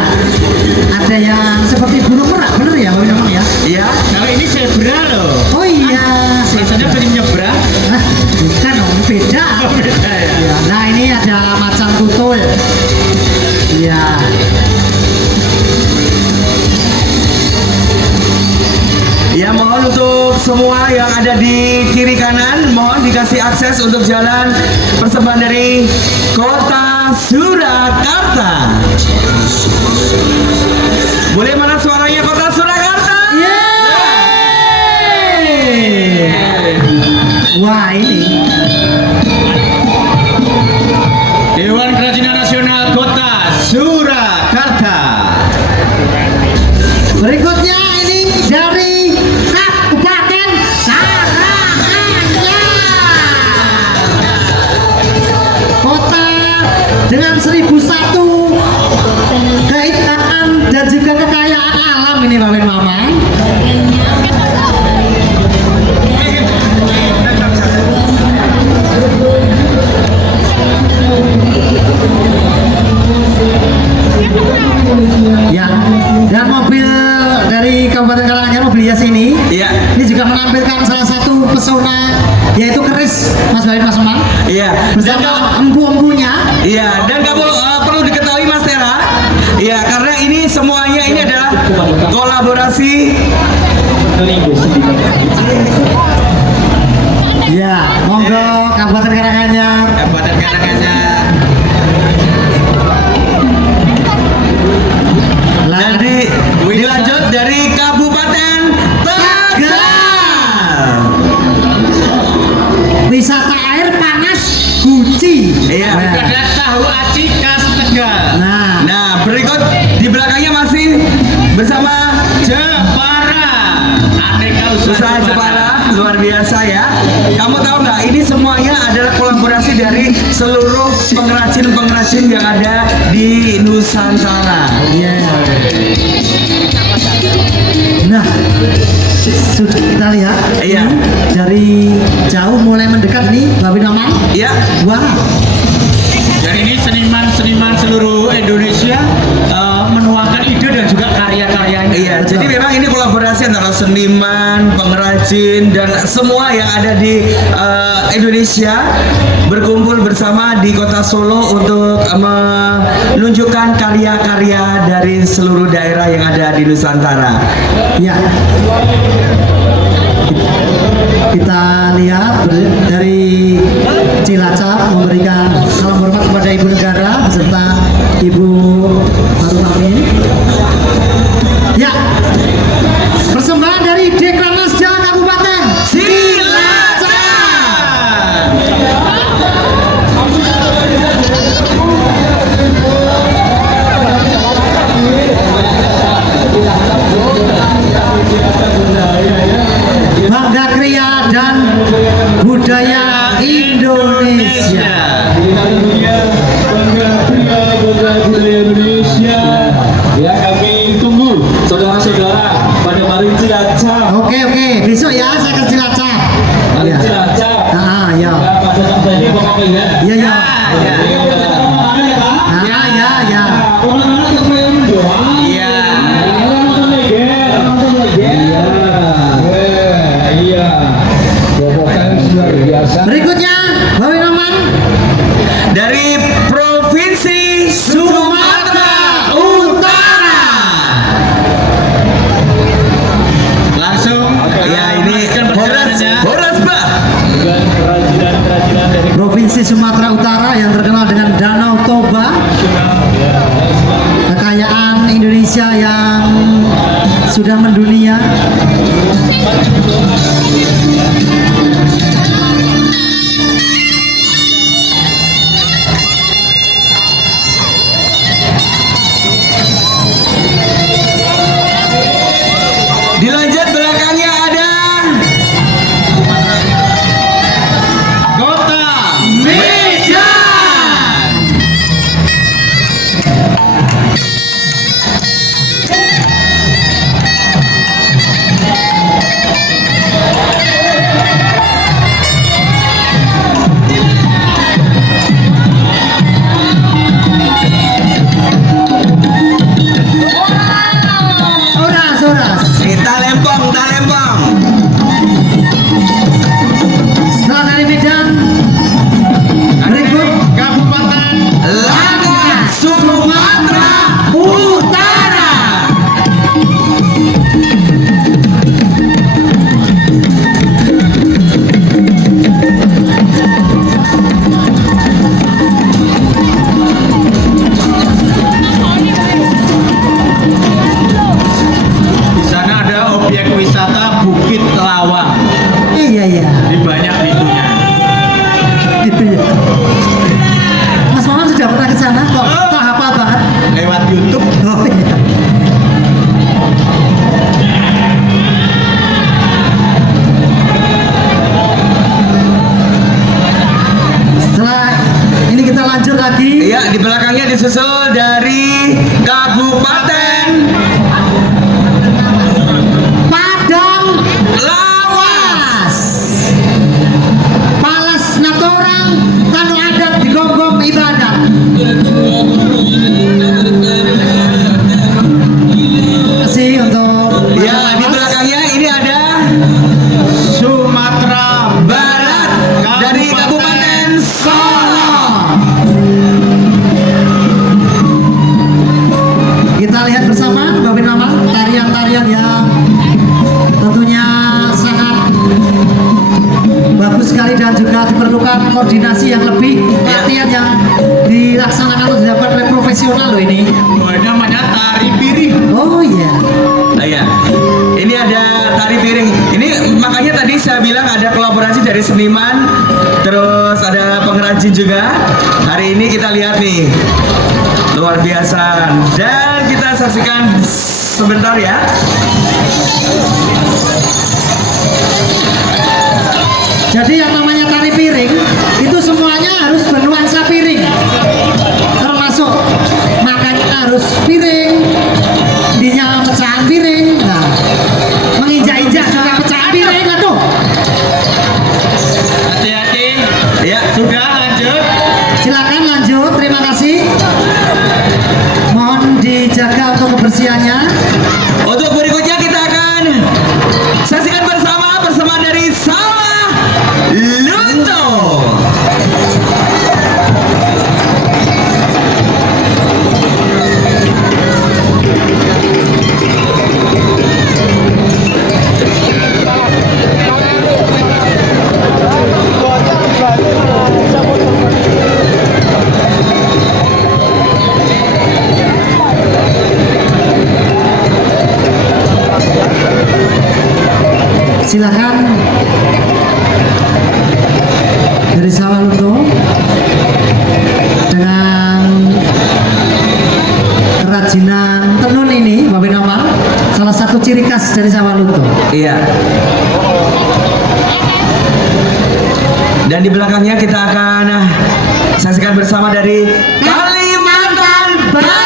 Ada yang seperti burung merak, bener ya Bapak Namang ya? Iya. Kalau ini zebra loh. Oh iya. Biasanya pengen nyebrang. Hah, bukan om, beda. Beda ya. Iya. Nah ini ada macan tutul. Iya. Ya mohon untuk semua yang ada di kiri kanan, mohon dikasih akses untuk jalan persembahan dari Kota Surakarta. Boleh mana suaranya Kota Surakarta? Wah ini. Dewan Kerajinan Nasional Kota Surakarta. Berikutnya ini dari Kabupaten Karanganyar. Kota dengan 1001 keindahan dan juga kekayaan alam ini Bapak Mama. Ya, dan mobil dari Kabupaten Karanganyar, mobil hias ini, Iya. ini juga menampilkan salah satu pesona yaitu keris Mas Bayu Mas Emang Iya. bersama empu-empunya. Iya, dan kamu perlu diketahui Mas Tera, ya karena ini semuanya ini adalah kolaborasi. Ya, monggo Kabupaten Karanganyar. Kabupaten Karanganyar. Dan dilanjut dari Kabupaten Tegal. Wisata air panas Guci. Iya. Ada tahu aci khas Tegal. Nah, berikut di belakangnya masih bersama Jepara. Aneka usaha Jepara, luar biasa ya. Kamu tahu nggak? Ini semuanya adalah kolaborasi dari seluruh pengrajin-pengrajin yang ada di Nusantara. Iya. Nah, sudah kita lihat. Iya. Dari jauh mulai mendekat nih, Bapak Namang. Ya, Wah, Dan ini seniman-seniman seluruh Indonesia menuangkan ide dan juga karya-karyanya. iya. Jadi memang ini kolaborasi antara seniman, pengrajin, dan semua yang ada di Indonesia berkumpul bersama di Kota Solo untuk menunjukkan karya-karya dari seluruh daerah yang ada di Nusantara. ya. Kita lihat dari Cilacap memberikan salam hormat kepada Ibu Negara beserta Ibu Maruf Amin. Ya, persembahan dari Dekranasda Kabupaten Cilacap. Iya ya. Nah, ya. Iya. Berikutnya, Bapak Naman Dari Provinsi Sumatera Utara. Langsung Ya ini Horas Pak. Provinsi Sumatera Utara yang terkenal dengan Danau Toba, kekayaan Indonesia yang sudah mendunia. Dilanjut belakangnya ada Kota Medan. Horas. Talempong. Setelah dari Medan, berikut Kabupaten Langkat Sumatera Utara. di sana ada objek wisata Bukit Lawang. iya. Di banyak pintunya. Gitu ya. Mas Maman sudah pernah ke sana kok? Tak hafal banget. Lewat YouTube. Oh iya. Setelah ini kita lanjut lagi. Iya, di belakangnya disusul dari Kabupaten Padang Lawas. Palas Natorang Tanu Adat di Gonggong Ibadah. Kasih untuk Ya, di belakangnya ini ada Sumatera Barat dari Kabupaten Solo. Kita lihat bersama Bapak Mama tarian-tarian yang tentunya sangat bagus sekali dan juga diperlukan koordinasi yang lebih, latihan yang dilaksanakan atau didapat oleh profesional loh ini. Namanya tari piring. Oh iya. Iya. Ini ada tari piring. Ini makanya tadi saya bilang ada kolaborasi dari seniman, terus ada pengrajin juga. Hari ini kita lihat nih. Luar biasa. Dan kita saksikan sebentar ya. Jadi yang namanya tari piring itu semuanya harus bernuansa piring. Termasuk makannya harus piring, dinya pecahan piring. Nah, menginjak-injak juga pecahan piring. Aduh. Hati-hati. Ya, Sudah lanjut. Silakan lanjut. Terima kasih. Mohon dijaga untuk kebersihannya. untuk berikutnya kita akan saksikan bersama dari Sawah Lunto. Silakan dari Sawalunto dengan kerajinan tenun ini, Bapak Namal, salah satu ciri khas dari Sawalunto. Iya. Dan di belakangnya kita akan saksikan bersama dari Kalimantan Barat.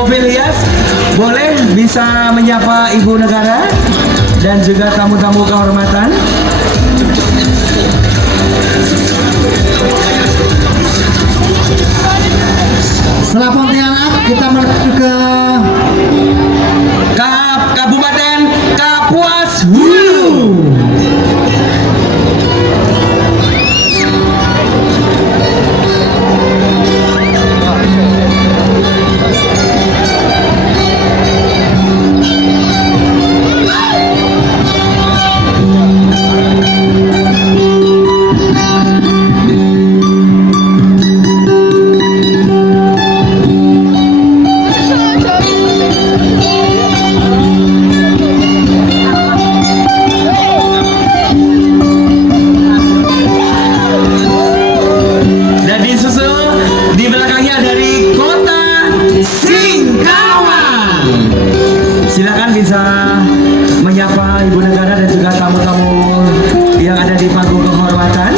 mobil hias, boleh bisa menyapa Ibu Negara dan juga tamu-tamu kehormatan. Setelah Pontianak kita menuju ke Kabupaten Kapuas Hulu. Silakan bisa menyapa Ibu Negara dan juga tamu-tamu yang ada di panggung kehormatan.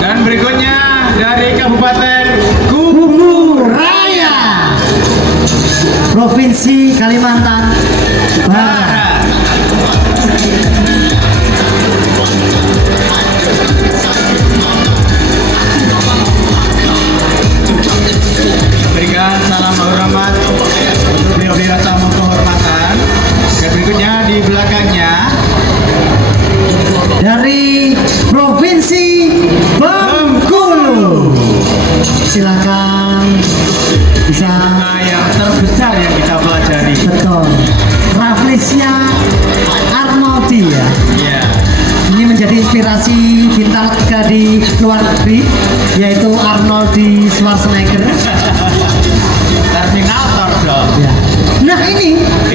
Dan berikutnya dari Kabupaten Provinsi Kalimantan Barat. berikan salam hormat untuk beliau-beliau tamu kehormatan. Dan berikutnya di belakangnya Dari Provinsi Bengkulu. Silakan bisa. yang terbesar yang kita pelajari. Betul. Rafflesia Arnoldi ya. Ya. Ini menjadi inspirasi bintang 3 di luar negeri, yaitu Arnoldi Schwarzenegger. Terminator dong. Ya. Nah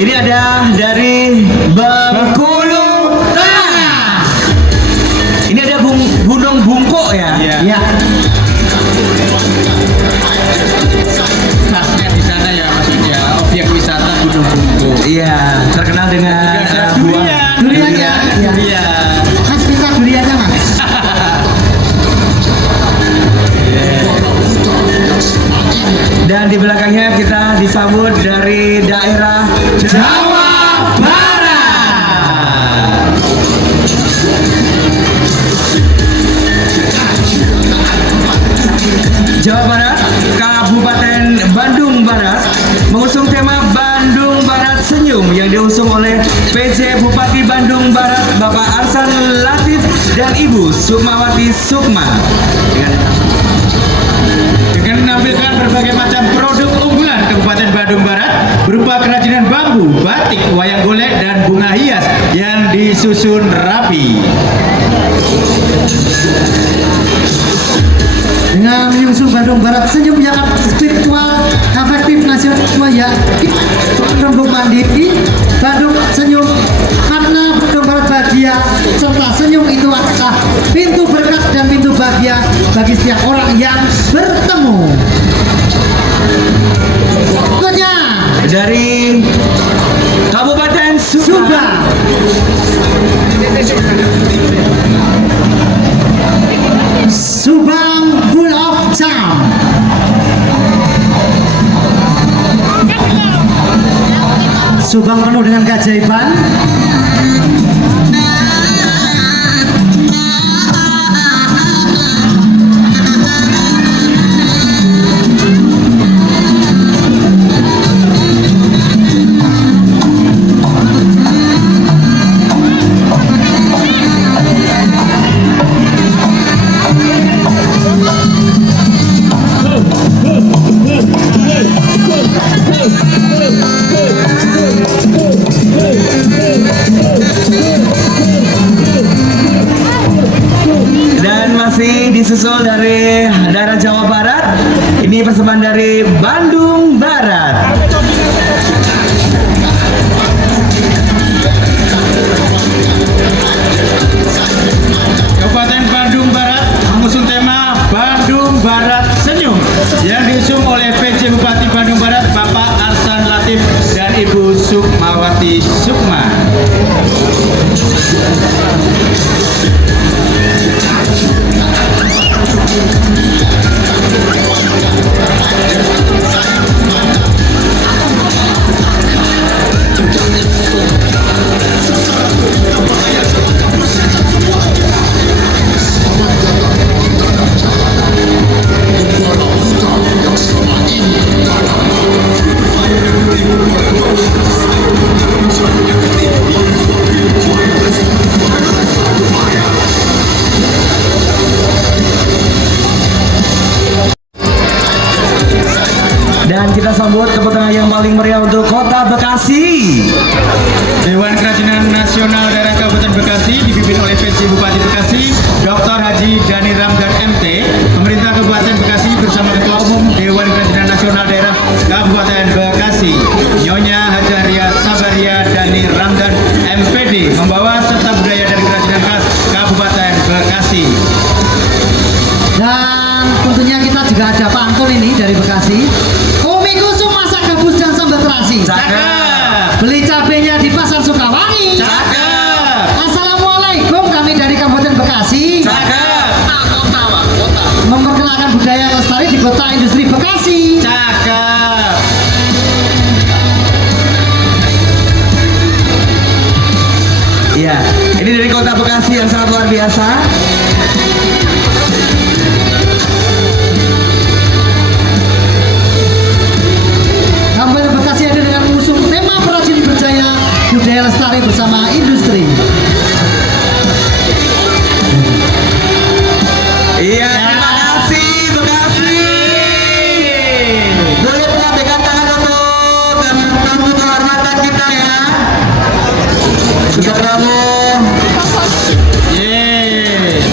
Ini ada dari Bengkulu Tengah. Ini ada Gunung Bungkuk ya. Iya. ya Khasnya di sana ya, maksudnya objek wisata Gunung Bungkuk. Iya, terkenal dengan buah durian ya. Ya. Iya. Mas minta duriannya mas. Dan di belakangnya kita disambut dari daerah Jawa Barat. Jawa Barat, Kabupaten Bandung Barat mengusung tema Bandung Barat Senyum yang diusung oleh PJ Bupati Bandung Barat Bapak Arsan Latif dan Ibu Sukmawati Sukma. Dengan menampilkan berbagai macam produk unggulan Kabupaten Bandung Barat berupa kerajinan bambu, batik, wayang golek, dan bunga hias yang disusun rapi. Dengan menyusul Bandung Barat Senyum yang spiritual, efektif, nasional ya. Rembuk mandiri, Bandung Senyum karena Bandung Barat bahagia serta senyum itu adalah pintu berkat dan pintu bahagia bagi setiap orang yang bertemu. Berikutnya Dari Kabupaten Subang. Subang full of charm. Subang penuh dengan keajaiban. Dan masih disusul dari daerah Jawa Barat. Ini persembahan dari Bandung Barat. Kabupaten Bandung Barat mengusung tema Bandung Barat Senyum yang diusung oleh PJ Dan kita sambut tepuk tangan yang paling meriah untuk Kota Bekasi. Dewan Kerajinan Nasional Daerah Kabupaten Bekasi dipimpin oleh PJ Bupati Bekasi, Dr. Haji Dani Ramdan MT. Pemerintah Kabupaten Bekasi bersama Ketua Umum Dewan Kerajinan Nasional Daerah Kabupaten Bekasi, Nyonya Hajaria Sabaria Dani Ramdan MPD, membawa serta budaya dan kerajinan khas Kabupaten Bekasi. Dan tentunya kita juga ada pantun ini dari Bekasi. Umi kusum masak gabus dan sambal terasi. Cakep. Beli cabenya di Pasar Sukawangi. Cakep. Assalamualaikum, kami dari Kabupaten Bekasi. Cakep. Memperkenalkan budaya lestari di Kota Industri Bekasi. Cakep. Iya, ini dari Kota Bekasi yang sangat luar biasa. Kabupaten Bekasi hadir dengan mengusung tema Perajin Berjaya Budaya Lestari bersama Industri. Iya, terima kasih Bekasi. Boleh melambaikan tangan untuk tamu kehormatan kita ya. Sudah kamu. Yeay.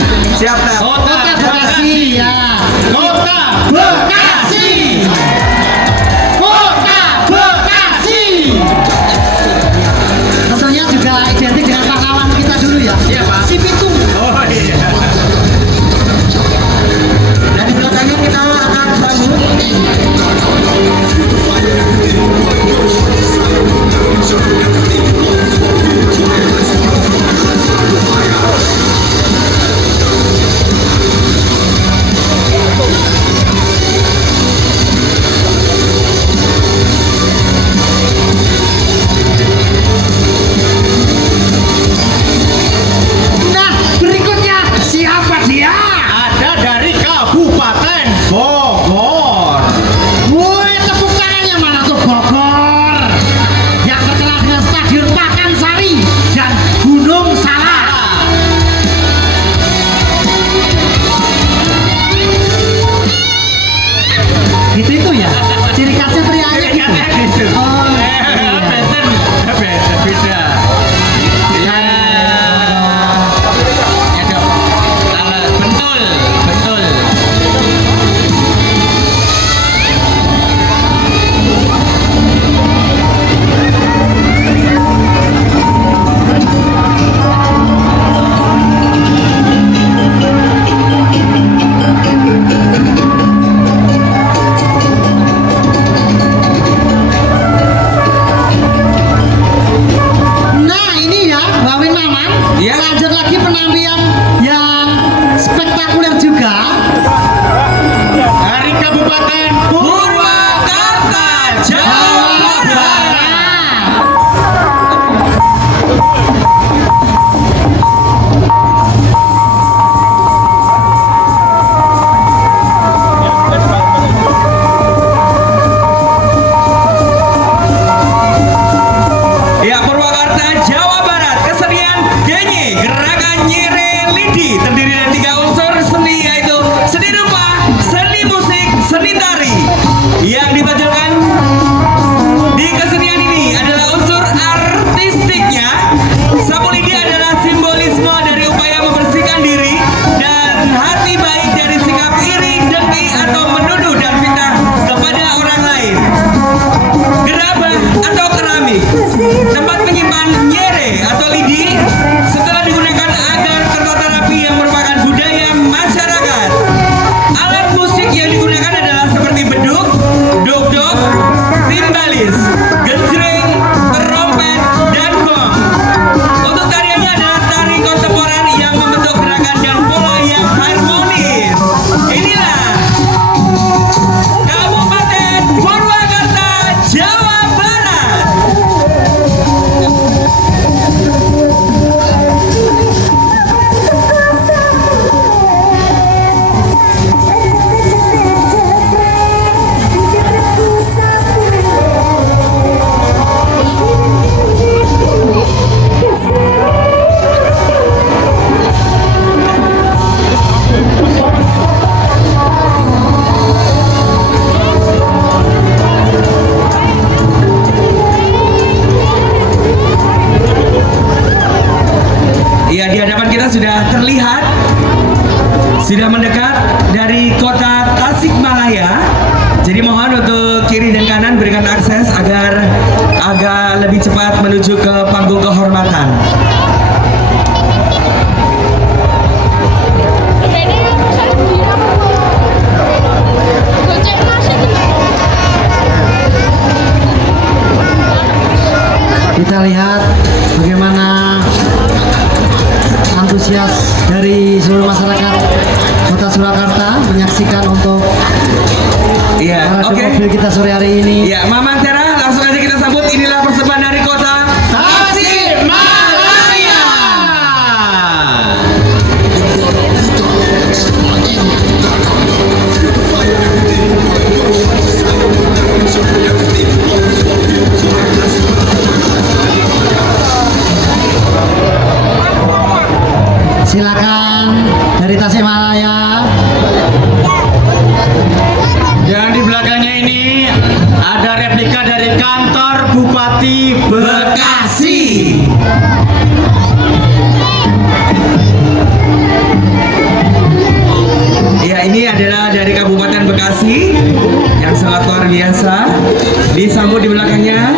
lebih cepat menuju ke panggung kehormatan. Kita lihat bagaimana antusias dari seluruh masyarakat Kota Surakarta menyaksikan untuk Iya, parade oke. mobil kita sore hari ini. Ya, Mama Tera, langsung aja kita sambut. Inilah persembahan dari kota Tasikmalaya. Silakan dari Tasikmalaya. Yang di belakangnya ini ada replika dari kantor Bupati Bekasi. Ya, ini adalah dari Kabupaten Bekasi yang sangat luar biasa. Disambut di belakangnya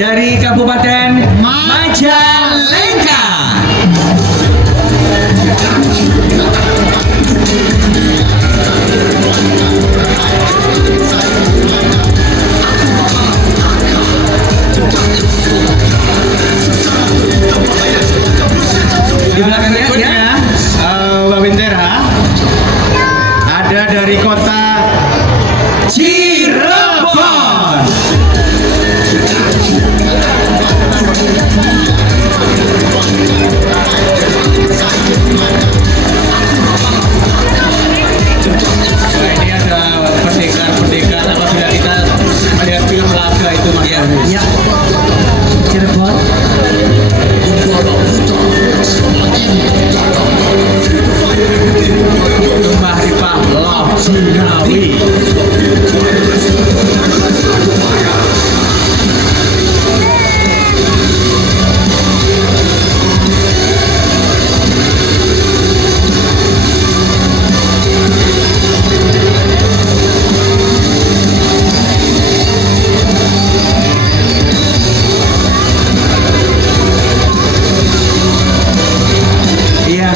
dari Kabupaten Majalengka. Di belakangnya ya. Mbak Wintera, ada dari kota Cirebon. Nah, ini ada pendekar apabila kita melihat film laga itu Mas. Ya. Ya, Cirebon. Tumpah Ripah Loh Ngawi. Iya,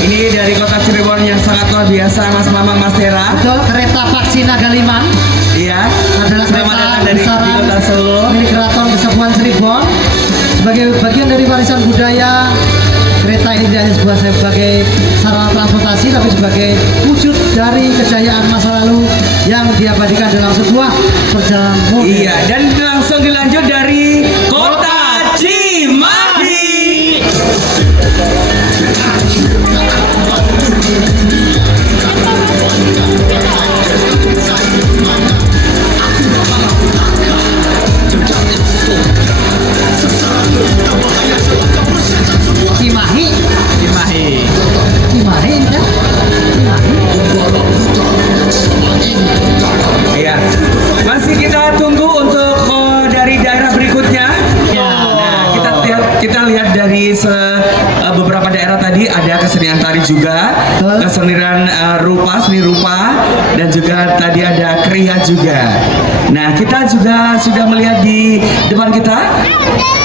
ini dari kota Cirebon yang sangat luar biasa, Mas Mamang, Mas Tera. Betul, kereta Paksi Nagaliman Iya, adalah selamat kereta datang dari di besaran kota Solo. milik Keraton Kesepuhan Cirebon. Sebagai bagian dari warisan budaya, kereta ini tidak hanya sebagai sarana transportasi, tapi sebagai wujud dari kejayaan masa lalu yang diabadikan dalam sebuah perjalanan modern. Iya, dan langsung dilanjut dari kota Cimahi. Cimahi, Cimahi. Cimahi, ya? Cimahi. Iya, masih kita tunggu untuk dari daerah berikutnya. Nah, kita lihat dari beberapa daerah tadi ada kesenian tari juga, kesenian seni rupa, dan juga tadi ada kriya juga. Nah, kita juga sudah melihat di depan kita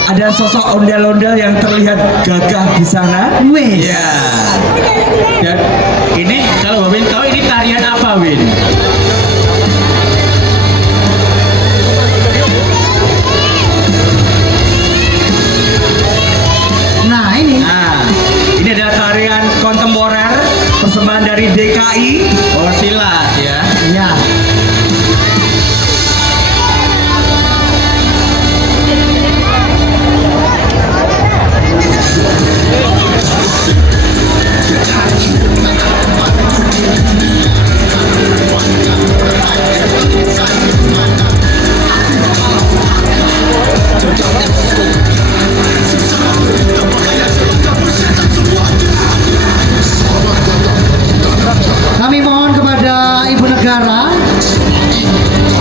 ada sosok ondel-ondel yang terlihat gagah di sana. Wes. Ya, Dan ini kalau Mbak Win tahu ini tarian apa Win? Nah ini. nah, ini adalah tarian kontemporer persembahan dari DKI. Oh silat ya. Ya. Kami mohon kepada Ibu Negara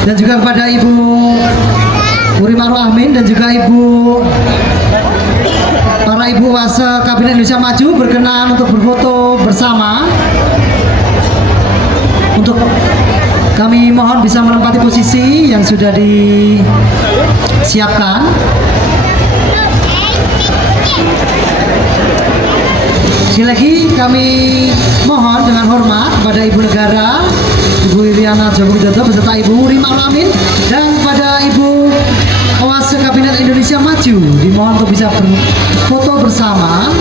dan juga kepada Ibu Uri Maruf Amin dan juga para ibu wase Kabinet Indonesia Maju berkenan untuk berfoto bersama untuk kami mohon bisa menempati posisi yang sudah disiapkan. Sekali lagi kami mohon dengan hormat kepada Ibu Negara, Ibu Iriana Joko Widodo beserta Ibu Rima Amin dan kepada Ibu Oase Kabinet Indonesia Maju dimohon untuk bisa berfoto bersama.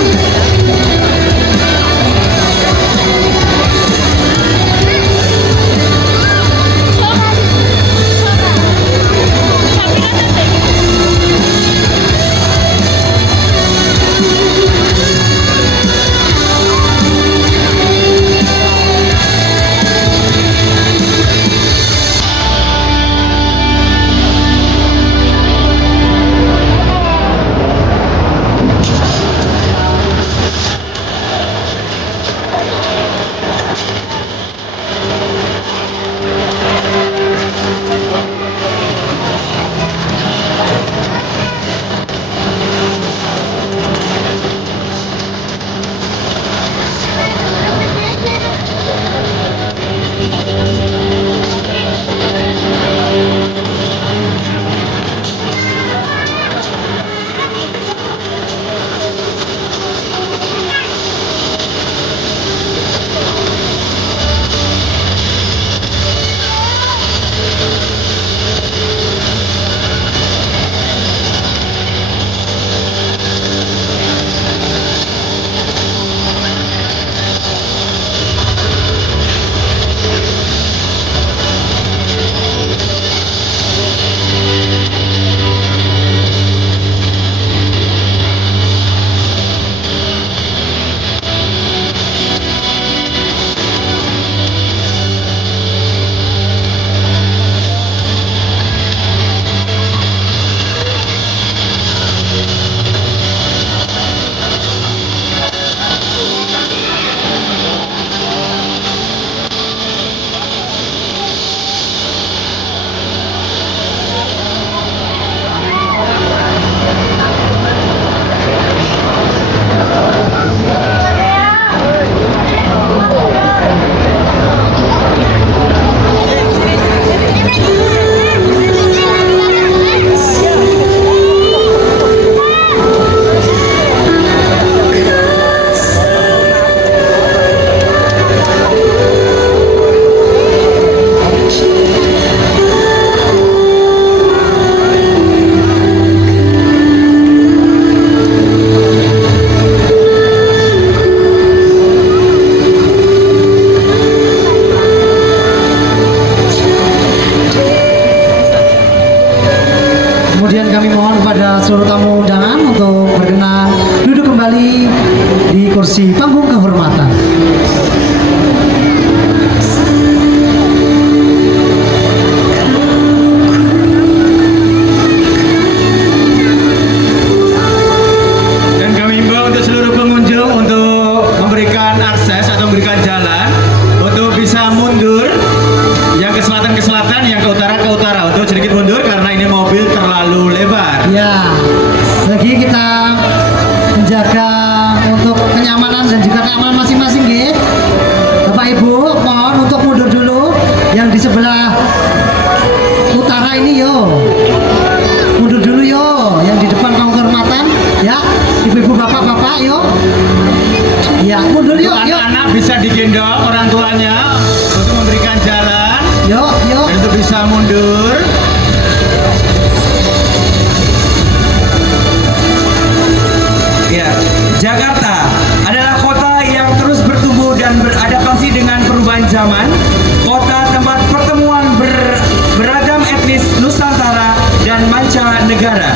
Kemudian kami mohon kepada seluruh tamu undangan untuk berkenan duduk kembali di kursi panggung kehormatan. Dan kami himbau untuk seluruh pengunjung untuk memberikan akses atau memberikan jalan untuk bisa mundur, yang ke selatan ke selatan, yang ke utara untuk sedikit mundur karena ini mobil terlalu lebar. Ya, lagi kita menjaga untuk kenyamanan dan juga keamanan masing-masing, nggih. Bapak Ibu, mohon untuk mundur dulu. Yang di sebelah utara ini yo, mundur dulu yo. Yang di depan panggung kehormatan, ya, ibu-ibu, bapak-bapak yo. Ya, mundur yuk, yuk. Anak-anak bisa digendong orang tuanya untuk memberikan jalan. Yuk, yuk. Dan untuk bisa mundur. Ya, Jakarta adalah kota yang terus bertumbuh dan beradaptasi dengan perubahan zaman. Kota tempat pertemuan beragam etnis Nusantara dan mancanegara.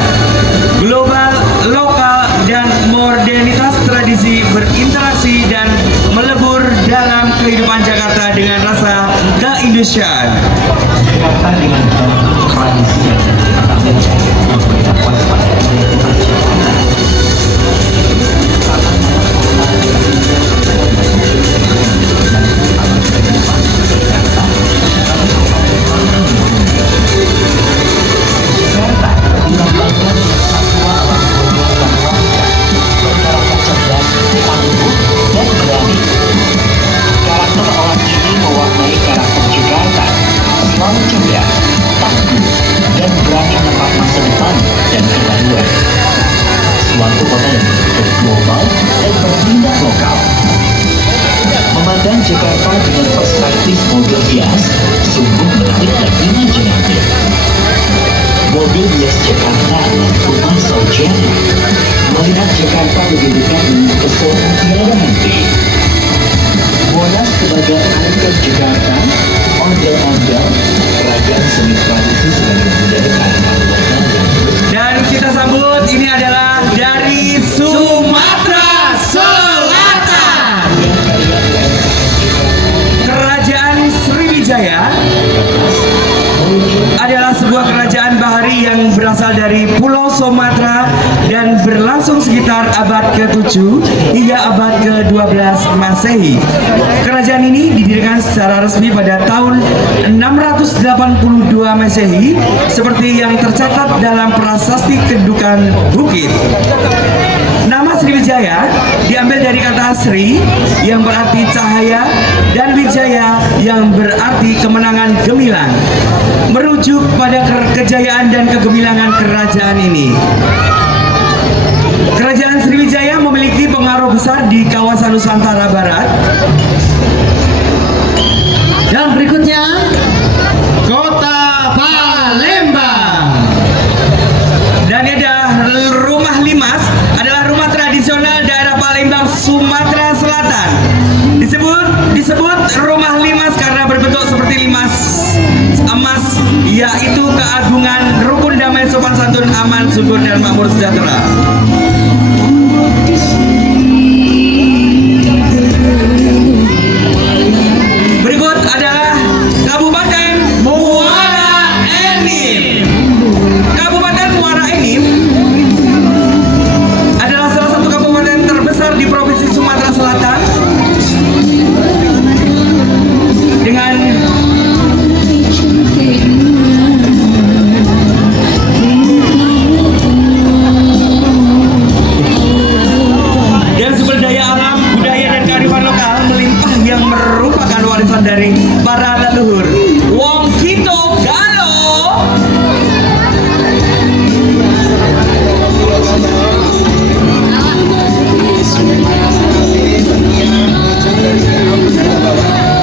Global, lokal, dan modernitas tradisi berinteraksi dan melebur dalam kehidupan Jakarta dengan rasa keindonesiaan. Jakarta dengan tradisi yang akan menjadi membuat waspada Karakter orang ini mewarnai karakter Jakarta Jakarta dengan perspektif mobil hias sungguh menarik dan imajinatif. Mobil hias Jakarta adalah rumah saudara. Melihat Jakarta lebih dekat dengan pesona tiada henti. Monas sebagai ikon Jakarta, ondel-ondel, ragam seni tradisi sebagai budaya kearifan lokal yang terus Dan kita sambut, ini adalah dari Sumatera Selatan, Kerajaan Sriwijaya adalah sebuah kerajaan bahari yang berasal dari Pulau Sumatera dan berlangsung sekitar abad ke-7 hingga abad ke-12 Masehi. Kerajaan ini didirikan secara resmi pada tahun 682 Masehi seperti yang tercatat dalam prasasti Kedukan Bukit. Nama Sriwijaya diambil dari kata Sri yang berarti cahaya dan Wijaya yang berarti kemenangan gemilang, merujuk pada kejayaan dan kegemilangan kerajaan ini. Kerajaan Sriwijaya memiliki pengaruh besar di kawasan Nusantara Barat. Dan berikutnya Kota Palembang. Dan ada Rumah Limas, adalah rumah tradisional daerah Palembang, Sumatera Selatan. Disebut Rumah Limas karena berbentuk seperti limas emas, yaitu keagungan, rukun damai, sopan santun, aman, subur dan makmur sejahtera. Berikut adalah Kabupaten Muara Enim. Kabupaten Muara Enim adalah salah satu kabupaten terbesar di Provinsi Sumatera Selatan dengan sumber daya alam, budaya dan kearifan lokal melimpah yang merupakan warisan dari para leluhur. Wong Kito Galo.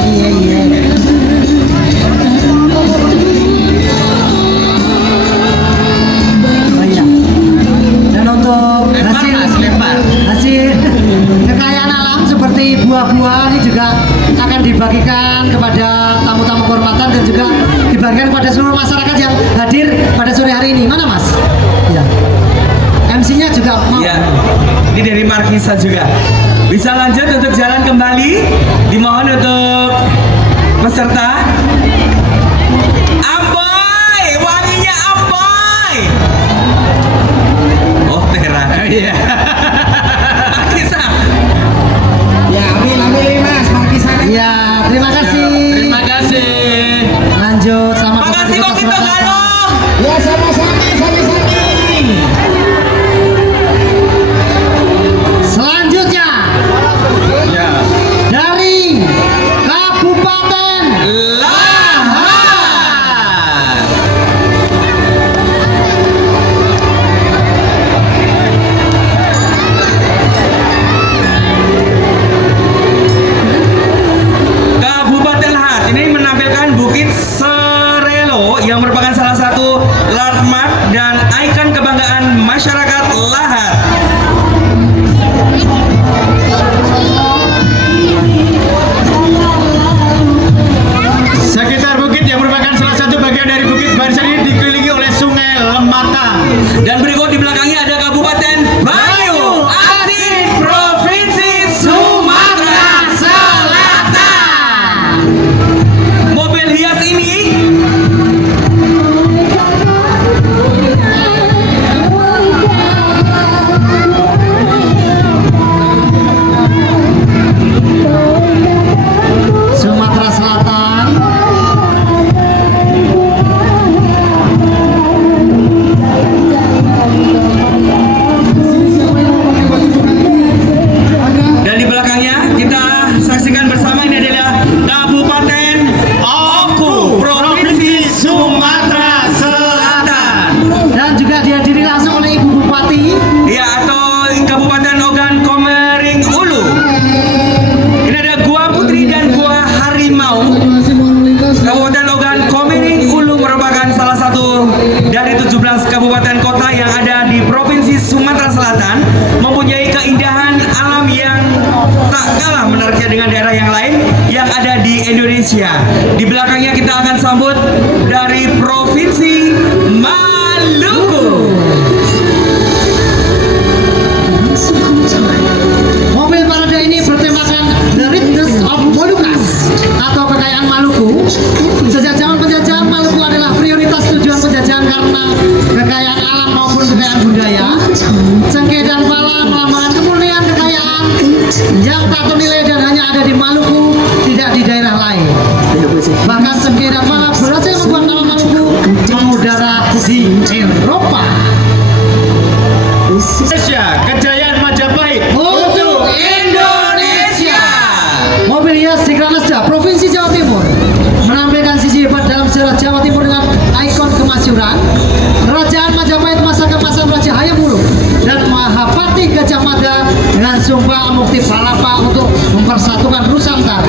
oh iya. Dan untuk hasil kekayaan alam seperti buah-buah ini juga akan dibagikan kepada tamu-tamu kehormatan dan juga dibagikan kepada seluruh masyarakat yang hadir pada sore hari ini. Mana Mas? Ya. MC-nya juga mau. Ya, ini dari Markisa juga. Bisa lanjut untuk jalan kembali. Dimohon untuk peserta. Amboy, wanginya Amboy. Oh, Tera. Iya. Markisa. Ya, ambil Mas, Markisa. Ya, terima kasih. Terima kasih. Lanjut sama Makasih Wong Kito Galo. Ya, sama-sama. Selanjutnya dari Kabupaten Lahat. Kabupaten Lahat ini menampilkan Bukit Serelo yang merupakan salah satu landmark dan ikon kebanggaan masyarakat Lahat. Sekitar bukit yang merupakan salah satu bagian dari Bukit Barisan ini dikelilingi oleh Sungai Lematang. Dan berikut di belakangnya ada Kabupaten Bayu Asin, Provinsi Sumatera Selatan. Mobil hias ini Sumatera Selatan. 11 kabupaten kota yang ada di Provinsi Sumatera Selatan mempunyai keindahan alam yang tak kalah menariknya dengan daerah yang lain yang ada di Indonesia. Di belakangnya kita akan sambut dari Provinsi Maluku. Once upon a time, Mobil parade ini bertemakan The Riches of Molucas atau kekayaan Maluku. Sejak zaman penjajahan, Maluku adalah prioritas tujuan penjajahan karena kekayaan alam maupun kekayaan budaya. Cengkeh dan pala melambangkan kemurnian kekayaan yang tak ternilai dan hanya ada di Maluku, tidak di daerah lain. Bahkan cengkeh dan pala berhasil membuat nama Maluku mengudara di Eropa. this is Indonesia, kejayaan Majapahit. Untuk Indonesia. Mobil hias di Kranasda, Provinsi Jawa Timur, menampilkan sisi hebat dalam sejarah Jawa Timur dengan ikon kemasyuran Kerajaan Majapahit masa keemasan Raja Hayam Wuruk dan Mahapati Gajah Mada dengan sumpah Mukti Palapa untuk mempersatukan Nusantara.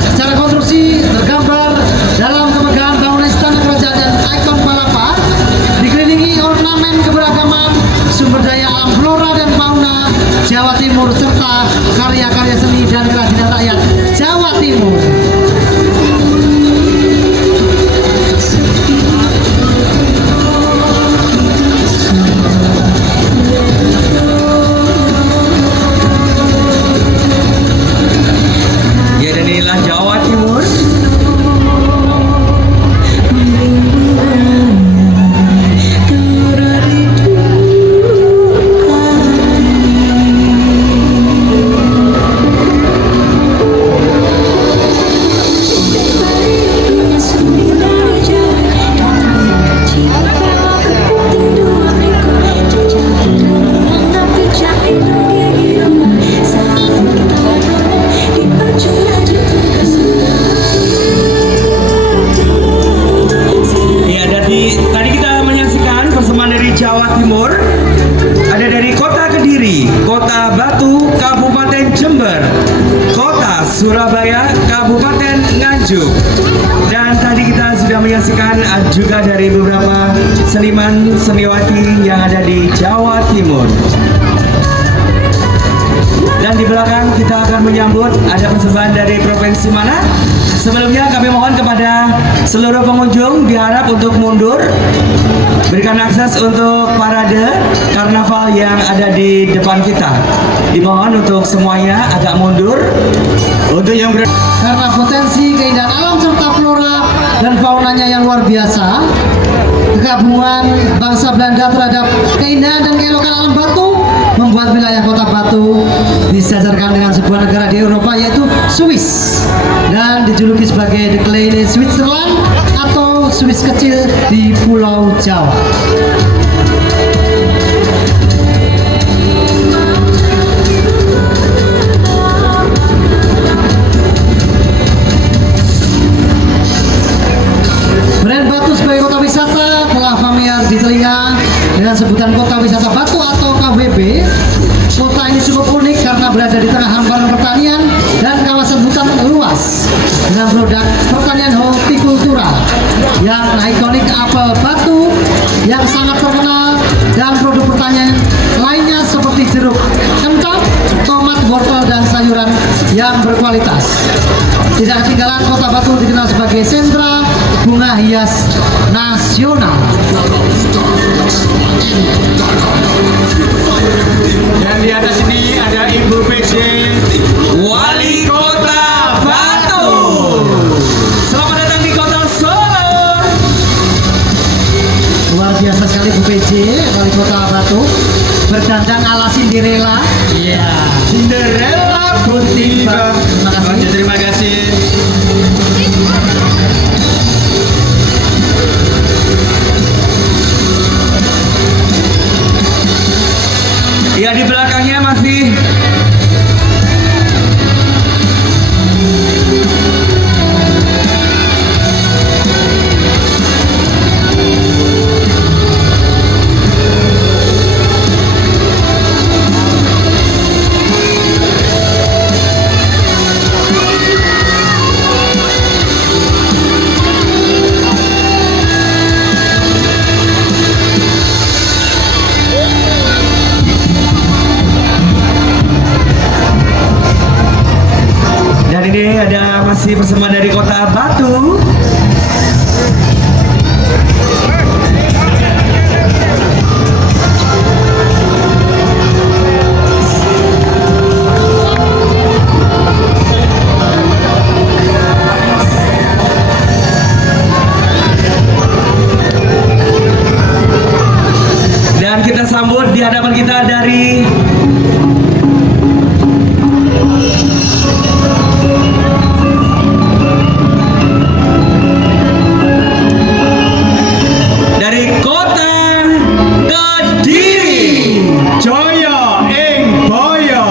Secara konstruksi tergambar dalam kemegahan bangunan istana kerajaan dan ikon Palapa dikelilingi ornamen keberagaman sumber daya alam flora dan fauna Jawa Timur serta karya-karya seni dan kerajinan rakyat Jawa Timur. Ya, dan inilah Jawa Timur. Ya, tadi kita menyaksikan persembahan dari Jawa Timur. Ada dari Kota Kediri, Kota Batu, Kabupaten Jember, Kota Surabaya, Kabupaten Nganjuk. Dan tadi kita sudah menyaksikan juga dari beberapa seniman seniwati yang ada di Jawa Timur. Dan di belakang kita akan menyambut ada persembahan dari provinsi mana? Sebelumnya kami mohon kepada seluruh pengunjung diharap untuk mundur, berikan akses untuk parade karnaval yang ada di depan kita. Dimohon untuk semuanya agak mundur. Untuk yang Karena potensi keindahan alam serta flora dan faunanya yang luar biasa, kegabungan bangsa Belanda terhadap keindahan dan keelokan alam Batu membuat wilayah kota Batu disejarkan dengan sebuah negara di Eropa yaitu Swiss dan dijuluki sebagai The Kleine Switzerland atau Swiss kecil di Pulau Jawa. Brand Batu sebagai kota wisata telah familiar di telinga dengan sebutan Kota Wisata Batu atau KWB. Kota ini cukup unik karena berada di tengah hamparan pertanian dan kawasan hutan luas dengan produk pertanian hortikultura yang ikonik apel batu yang sangat terkenal dan produk pertanian lainnya seperti jeruk, kentang, tomat, wortel, dan sayuran yang berkualitas. Tidak ketinggalan Kota Batu dikenal sebagai sentra bunga hias nasional. Dan di atas ini ada Ibu PJ Wali Kota Batu. Selamat datang di Kota Solo. Luar biasa sekali Bu PJ, Wali Kota Batu, berdandan ala Cinderella. Iya, Cinderella putih. Terima kasih. Terima kasih. Ya, di belakangnya masih hadapan kita dari kota Kediri. Joyo ing boyo.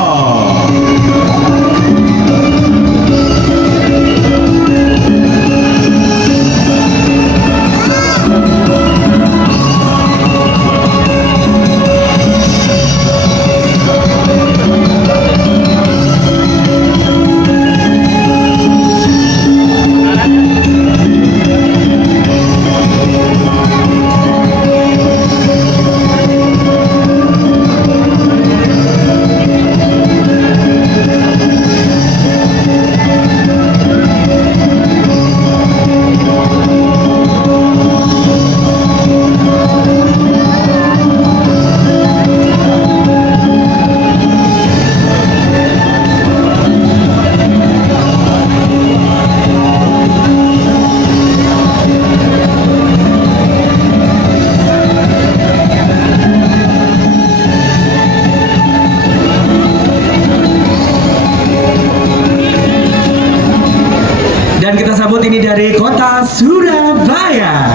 Dan kita sambut ini dari kota Surabaya.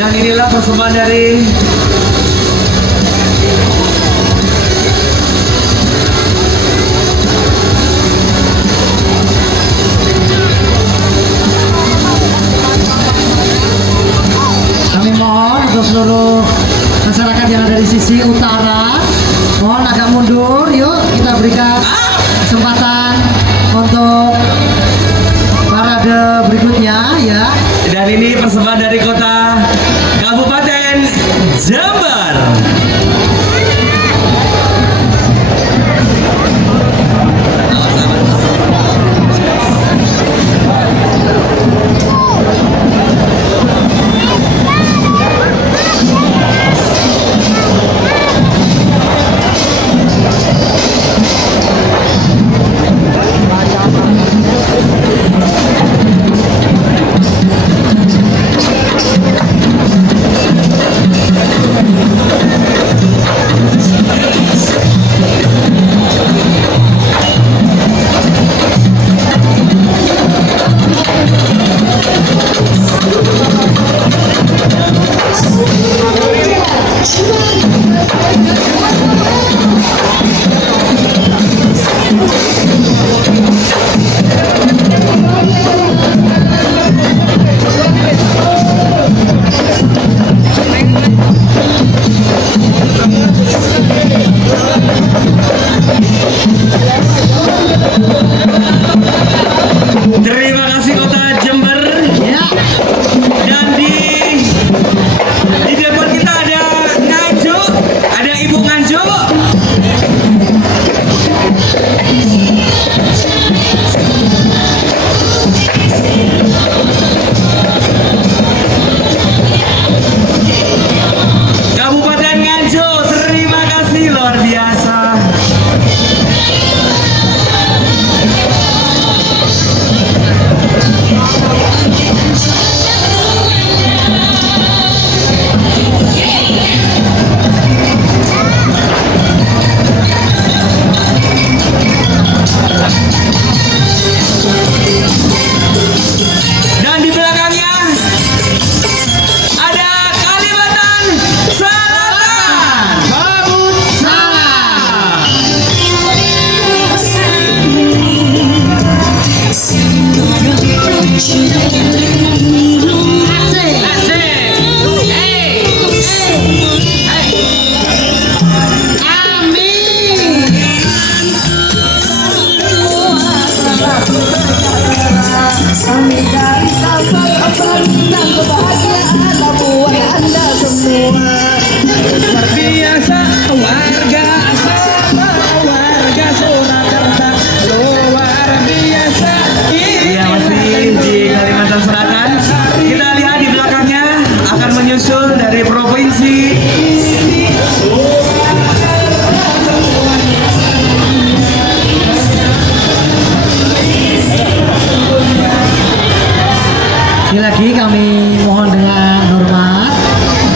Dan inilah persembahan dari Kami mohon untuk seluruh masyarakat yang ada di sisi utara, mohon agak mundur, yuk kita berikan kesempatan untuk parade berikutnya ya. Dan ini persembahan dari kota Kabupaten Jember. sekali lagi kami mohon dengan hormat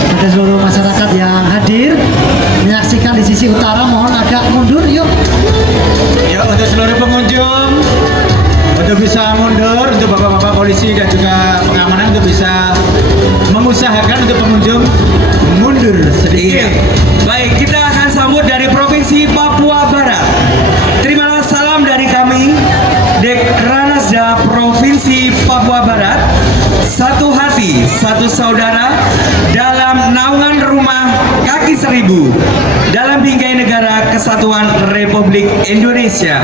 pada seluruh masyarakat yang hadir menyaksikan di sisi utara, mohon agak mundur yuk. Ya, untuk seluruh pengunjung untuk bisa mundur, untuk bapak-bapak polisi dan juga pengamanan untuk bisa mengusahakan untuk pengunjung mundur sedikit. Baik, kita akan sambut dari Provinsi Papua Barat. Terimalah salam dari kami, Dekranasda Provinsi Papua Barat. Satu hati, satu saudara dalam naungan rumah kaki seribu dalam bingkai negara Kesatuan Republik Indonesia.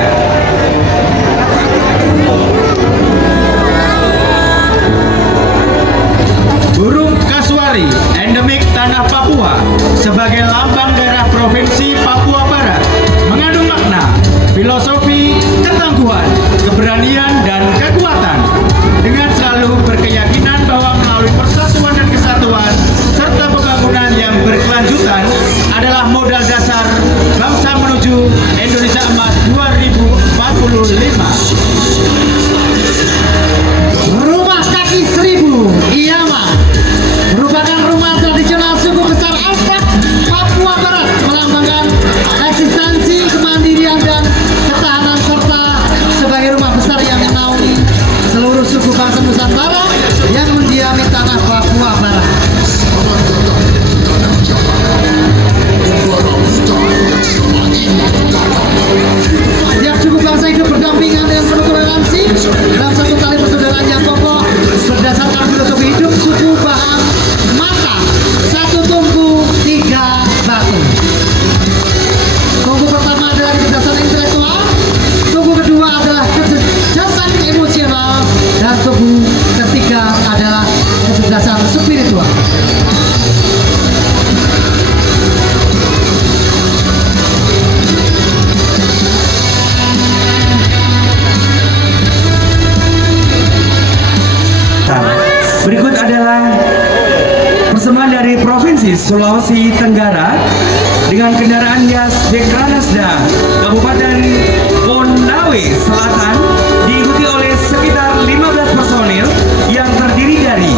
Burung kasuari endemik tanah Papua sebagai lambang daerah Provinsi Papua Barat mengandung makna, filosofi, ketangguhan, keberanian, dan kekuatan dengan selalu berkeyakinan bahwa melalui persatuan dan kesatuan serta pembangunan yang berkelanjutan adalah modal dasar bangsa menuju Indonesia Emas 2045. Rumah kaki seribu IAMA merupakan rumah tradisional suku besar Alpak Papua Barat, melambangkan eksistensi, kemandirian, dan ketahanan serta sebagai rumah besar yang menaungi seluruh suku bangsa Nusantara yang mendiami tanah Papua Barat. Setiap suku bangsa hidup berdampingan dengan penuh toleransi dalam satu tali persaudaraan yang kokoh berdasarkan filosofi hidup suku bahan mata, satu tungku, tiga batu. Tungku pertama adalah kecerdasan intelektual, tungku kedua adalah kecerdasan emosional, dan tungku ketiga adalah kecerdasan spiritual. Berikut adalah persembahan dari Provinsi Sulawesi Tenggara dengan kendaraan hias Dekranasda Kabupaten Konawe Selatan diikuti oleh sekitar 15 personil yang terdiri dari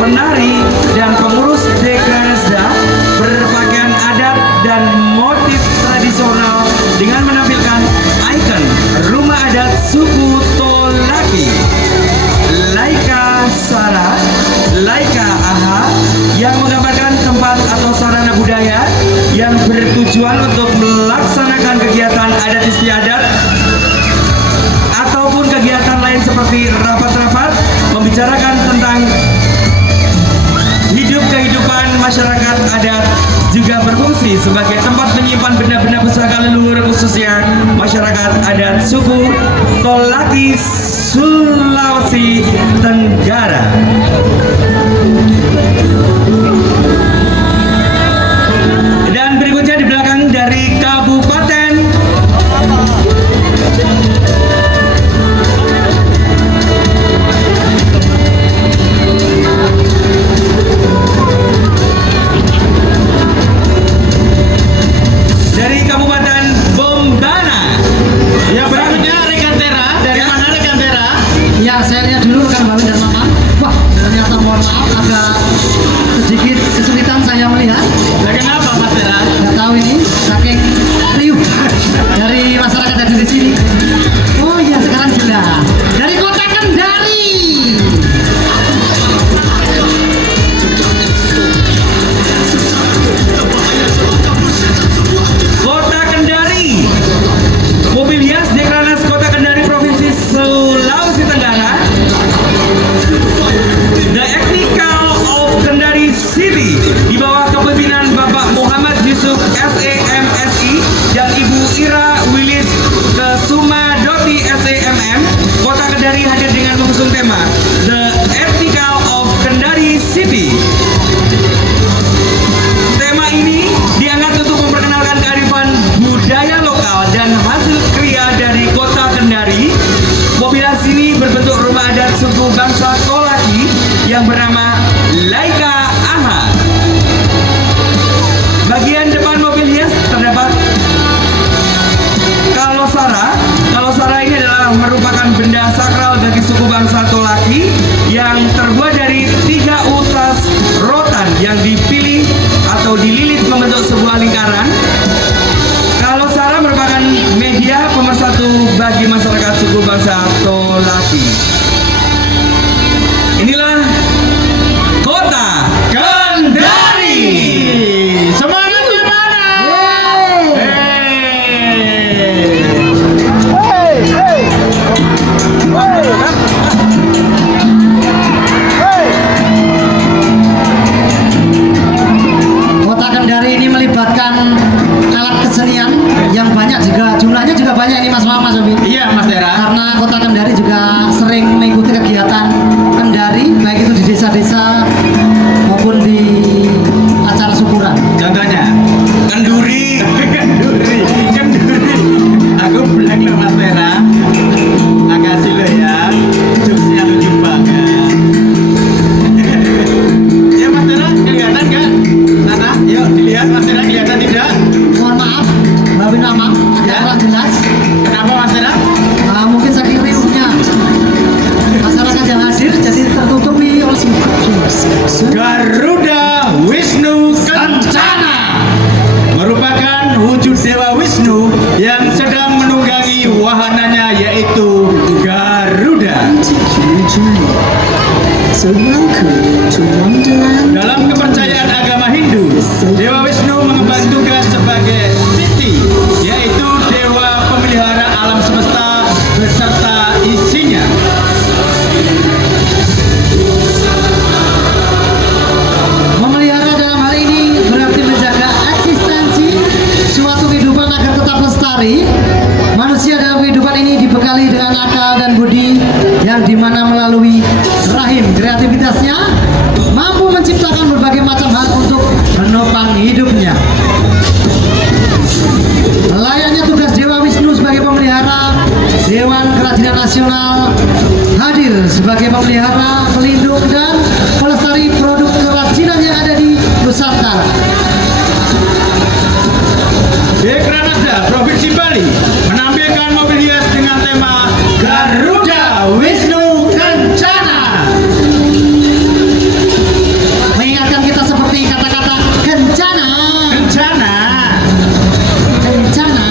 penari dan pengurus Dekranasda berpakaian adat dan motif tradisional dengan menampilkan ikon rumah adat suku Tolaki, Laika Sara, Laika Aha, yang menggambarkan tempat atau sarana budaya yang bertujuan untuk melaksanakan kegiatan adat istiadat ataupun kegiatan lain seperti rapat-rapat membicarakan tentang kehidupan masyarakat adat, juga berfungsi sebagai tempat menyimpan benda-benda pusaka leluhur khususnya masyarakat adat suku Tolaki Sulawesi Tenggara. Dan berikutnya di belakang dari Kabupaten Bombana. Ya, berikutnya rekan Tera. Dari mana rekan Tera? Ya, saya lihat dulu rekan Bawen dan Mama. Wah, ternyata mohon maaf agak sedikit kesulitan saya melihat. Nah, kenapa Mas Tera? Nggak tahu ini saking riuh dari masyarakat yang ada di sini. Oh iya, sekarang jelas. Dari Kota Kendari. Kota Kendari. Mobil hias Dekranas Kota Kendari Provinsi Sulawesi Tenggara. The Ethnical of Kendari City di bawah kepemimpinan Bapak Muhammad Yusuf SEMSI dan Ibu Ira Willis Kesumadoti SEMM. Kota Kendari hadir dengan mengusung tema The Ethnical of Kendari City. Tema ini diangkat untuk memperkenalkan kearifan budaya lokal dan hasil kriya dari Kota Kendari. Mobil hias ini berbentuk rumah adat suku bangsa Tolaki yang bernama Laika Aha. Bagian depan mobil hias terdapat kalosara. Kalosara ini adalah merupakan benda sakral bagi suku bangsa Tolaki yang terbuat dari to Wonderland. Dalam kepercayaan agama Hindu, Dewa Wisnu mengemban tugas sebagai Siti, yaitu dewa pemelihara alam semesta beserta isinya. Memelihara dalam hal ini berarti menjaga eksistensi suatu kehidupan agar tetap lestari. Manusia dalam kehidupan ini dibekali dengan akal dan budi yang dimana melalui rahim kreativitasnya mampu menciptakan berbagai macam hal untuk menopang hidupnya. Layaknya tugas Dewa Wisnu sebagai pemelihara, Dewan Kerajinan Nasional hadir sebagai pemelihara, pelindung dan pelestari produk kerajinan yang ada di Nusantara. Dekranasda Provinsi Bali menampilkan mobil hias dengan tema Garuda Wisnu Kencana. Mengingatkan kita seperti kata-kata kencana, Kencana. kencana.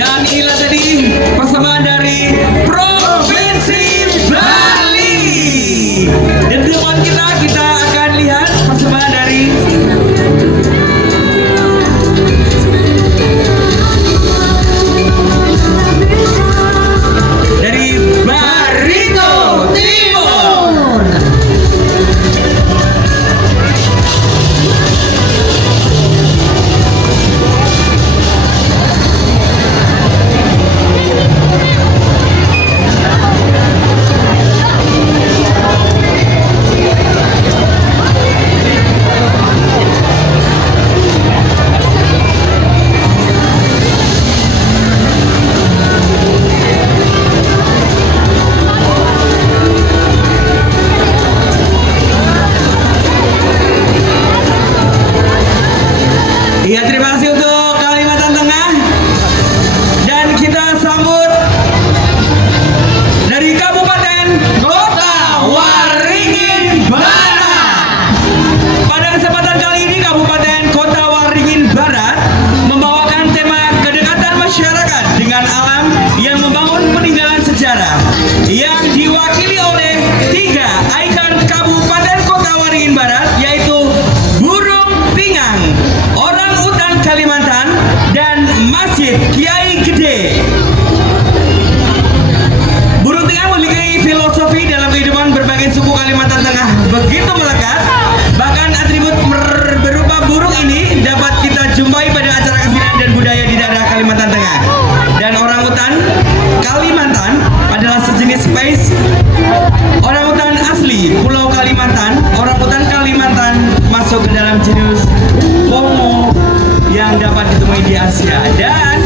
Dan inilah tadi persembahan dari Provinsi Bali. Dan di depan kita akan lihat persembahan dari Barito Timur. Iya, terima kasih untuk Kalimantan Tengah. Dan kita sambut dari Kabupaten Kota Waringin Barat. Pada kesempatan kali ini Kabupaten Kota Waringin Barat membawakan tema kedekatan masyarakat dengan alam yang membangun peninggalan sejarah yang diwakili oleh 3 ikon Kabupaten Kota Waringin Barat, yaitu burung pingang, orang utan Kalimantan, dan Masjid Kiai Gede. Burung pingang memiliki filosofi dalam kehidupan berbagai suku Kalimantan Tengah begitu melekat. Bahkan atribut berupa burung ini dapat kita jumpai pada acara kesenian dan budaya di daerah Kalimantan Tengah. Dan orang utan Kalimantan adalah sejenis spesies orang utan asli Pulau Kalimantan. Orang utan Kalimantan masuk ke dalam genus Homo yang dapat ditemui di Asia. Dan